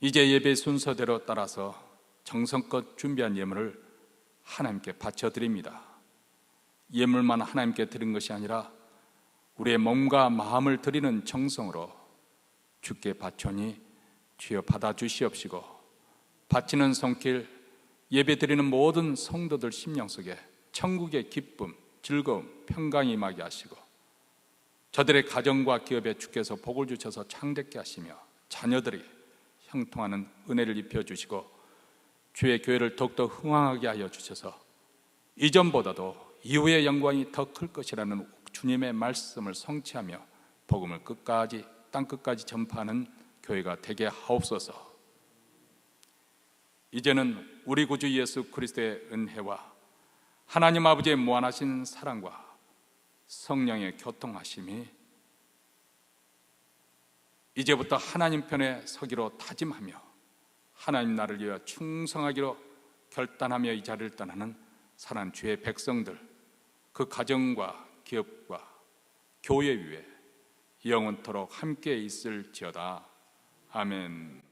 이제 예배 순서대로 따라서 정성껏 준비한 예물을 하나님께 바쳐드립니다. 예물만 하나님께 드린 것이 아니라 우리의 몸과 마음을 드리는 정성으로 주께 바쳐니 주여 받아주시옵시고, 바치는 손길 예배 드리는 모든 성도들 심령 속에 천국의 기쁨, 즐거움, 평강이 임하게 하시고 저들의 가정과 기업에 주께서 복을 주셔서 창대케 하시며 자녀들이 형통하는 은혜를 입혀주시고 주의 교회를 더욱더 흥왕하게 하여 주셔서 이전보다도 이후의 영광이 더 클 것이라는 주님의 말씀을 성취하며 복음을 끝까지 땅끝까지 전파하는 교회가 되게 하옵소서. 이제는 우리 구주 예수 그리스도의 은혜와 하나님 아버지의 무한하신 사랑과 성령의 교통하심이 이제부터 하나님 편에 서기로 다짐하며 하나님 나라를 위하여 충성하기로 결단하며 이 자리를 떠나는 사랑하는 주의 백성들, 그 가정과 기업과 교회 위에 영원토록 함께 있을지어다. 아멘.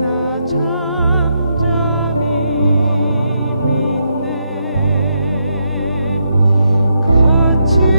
나 잠잠히 믿네 거친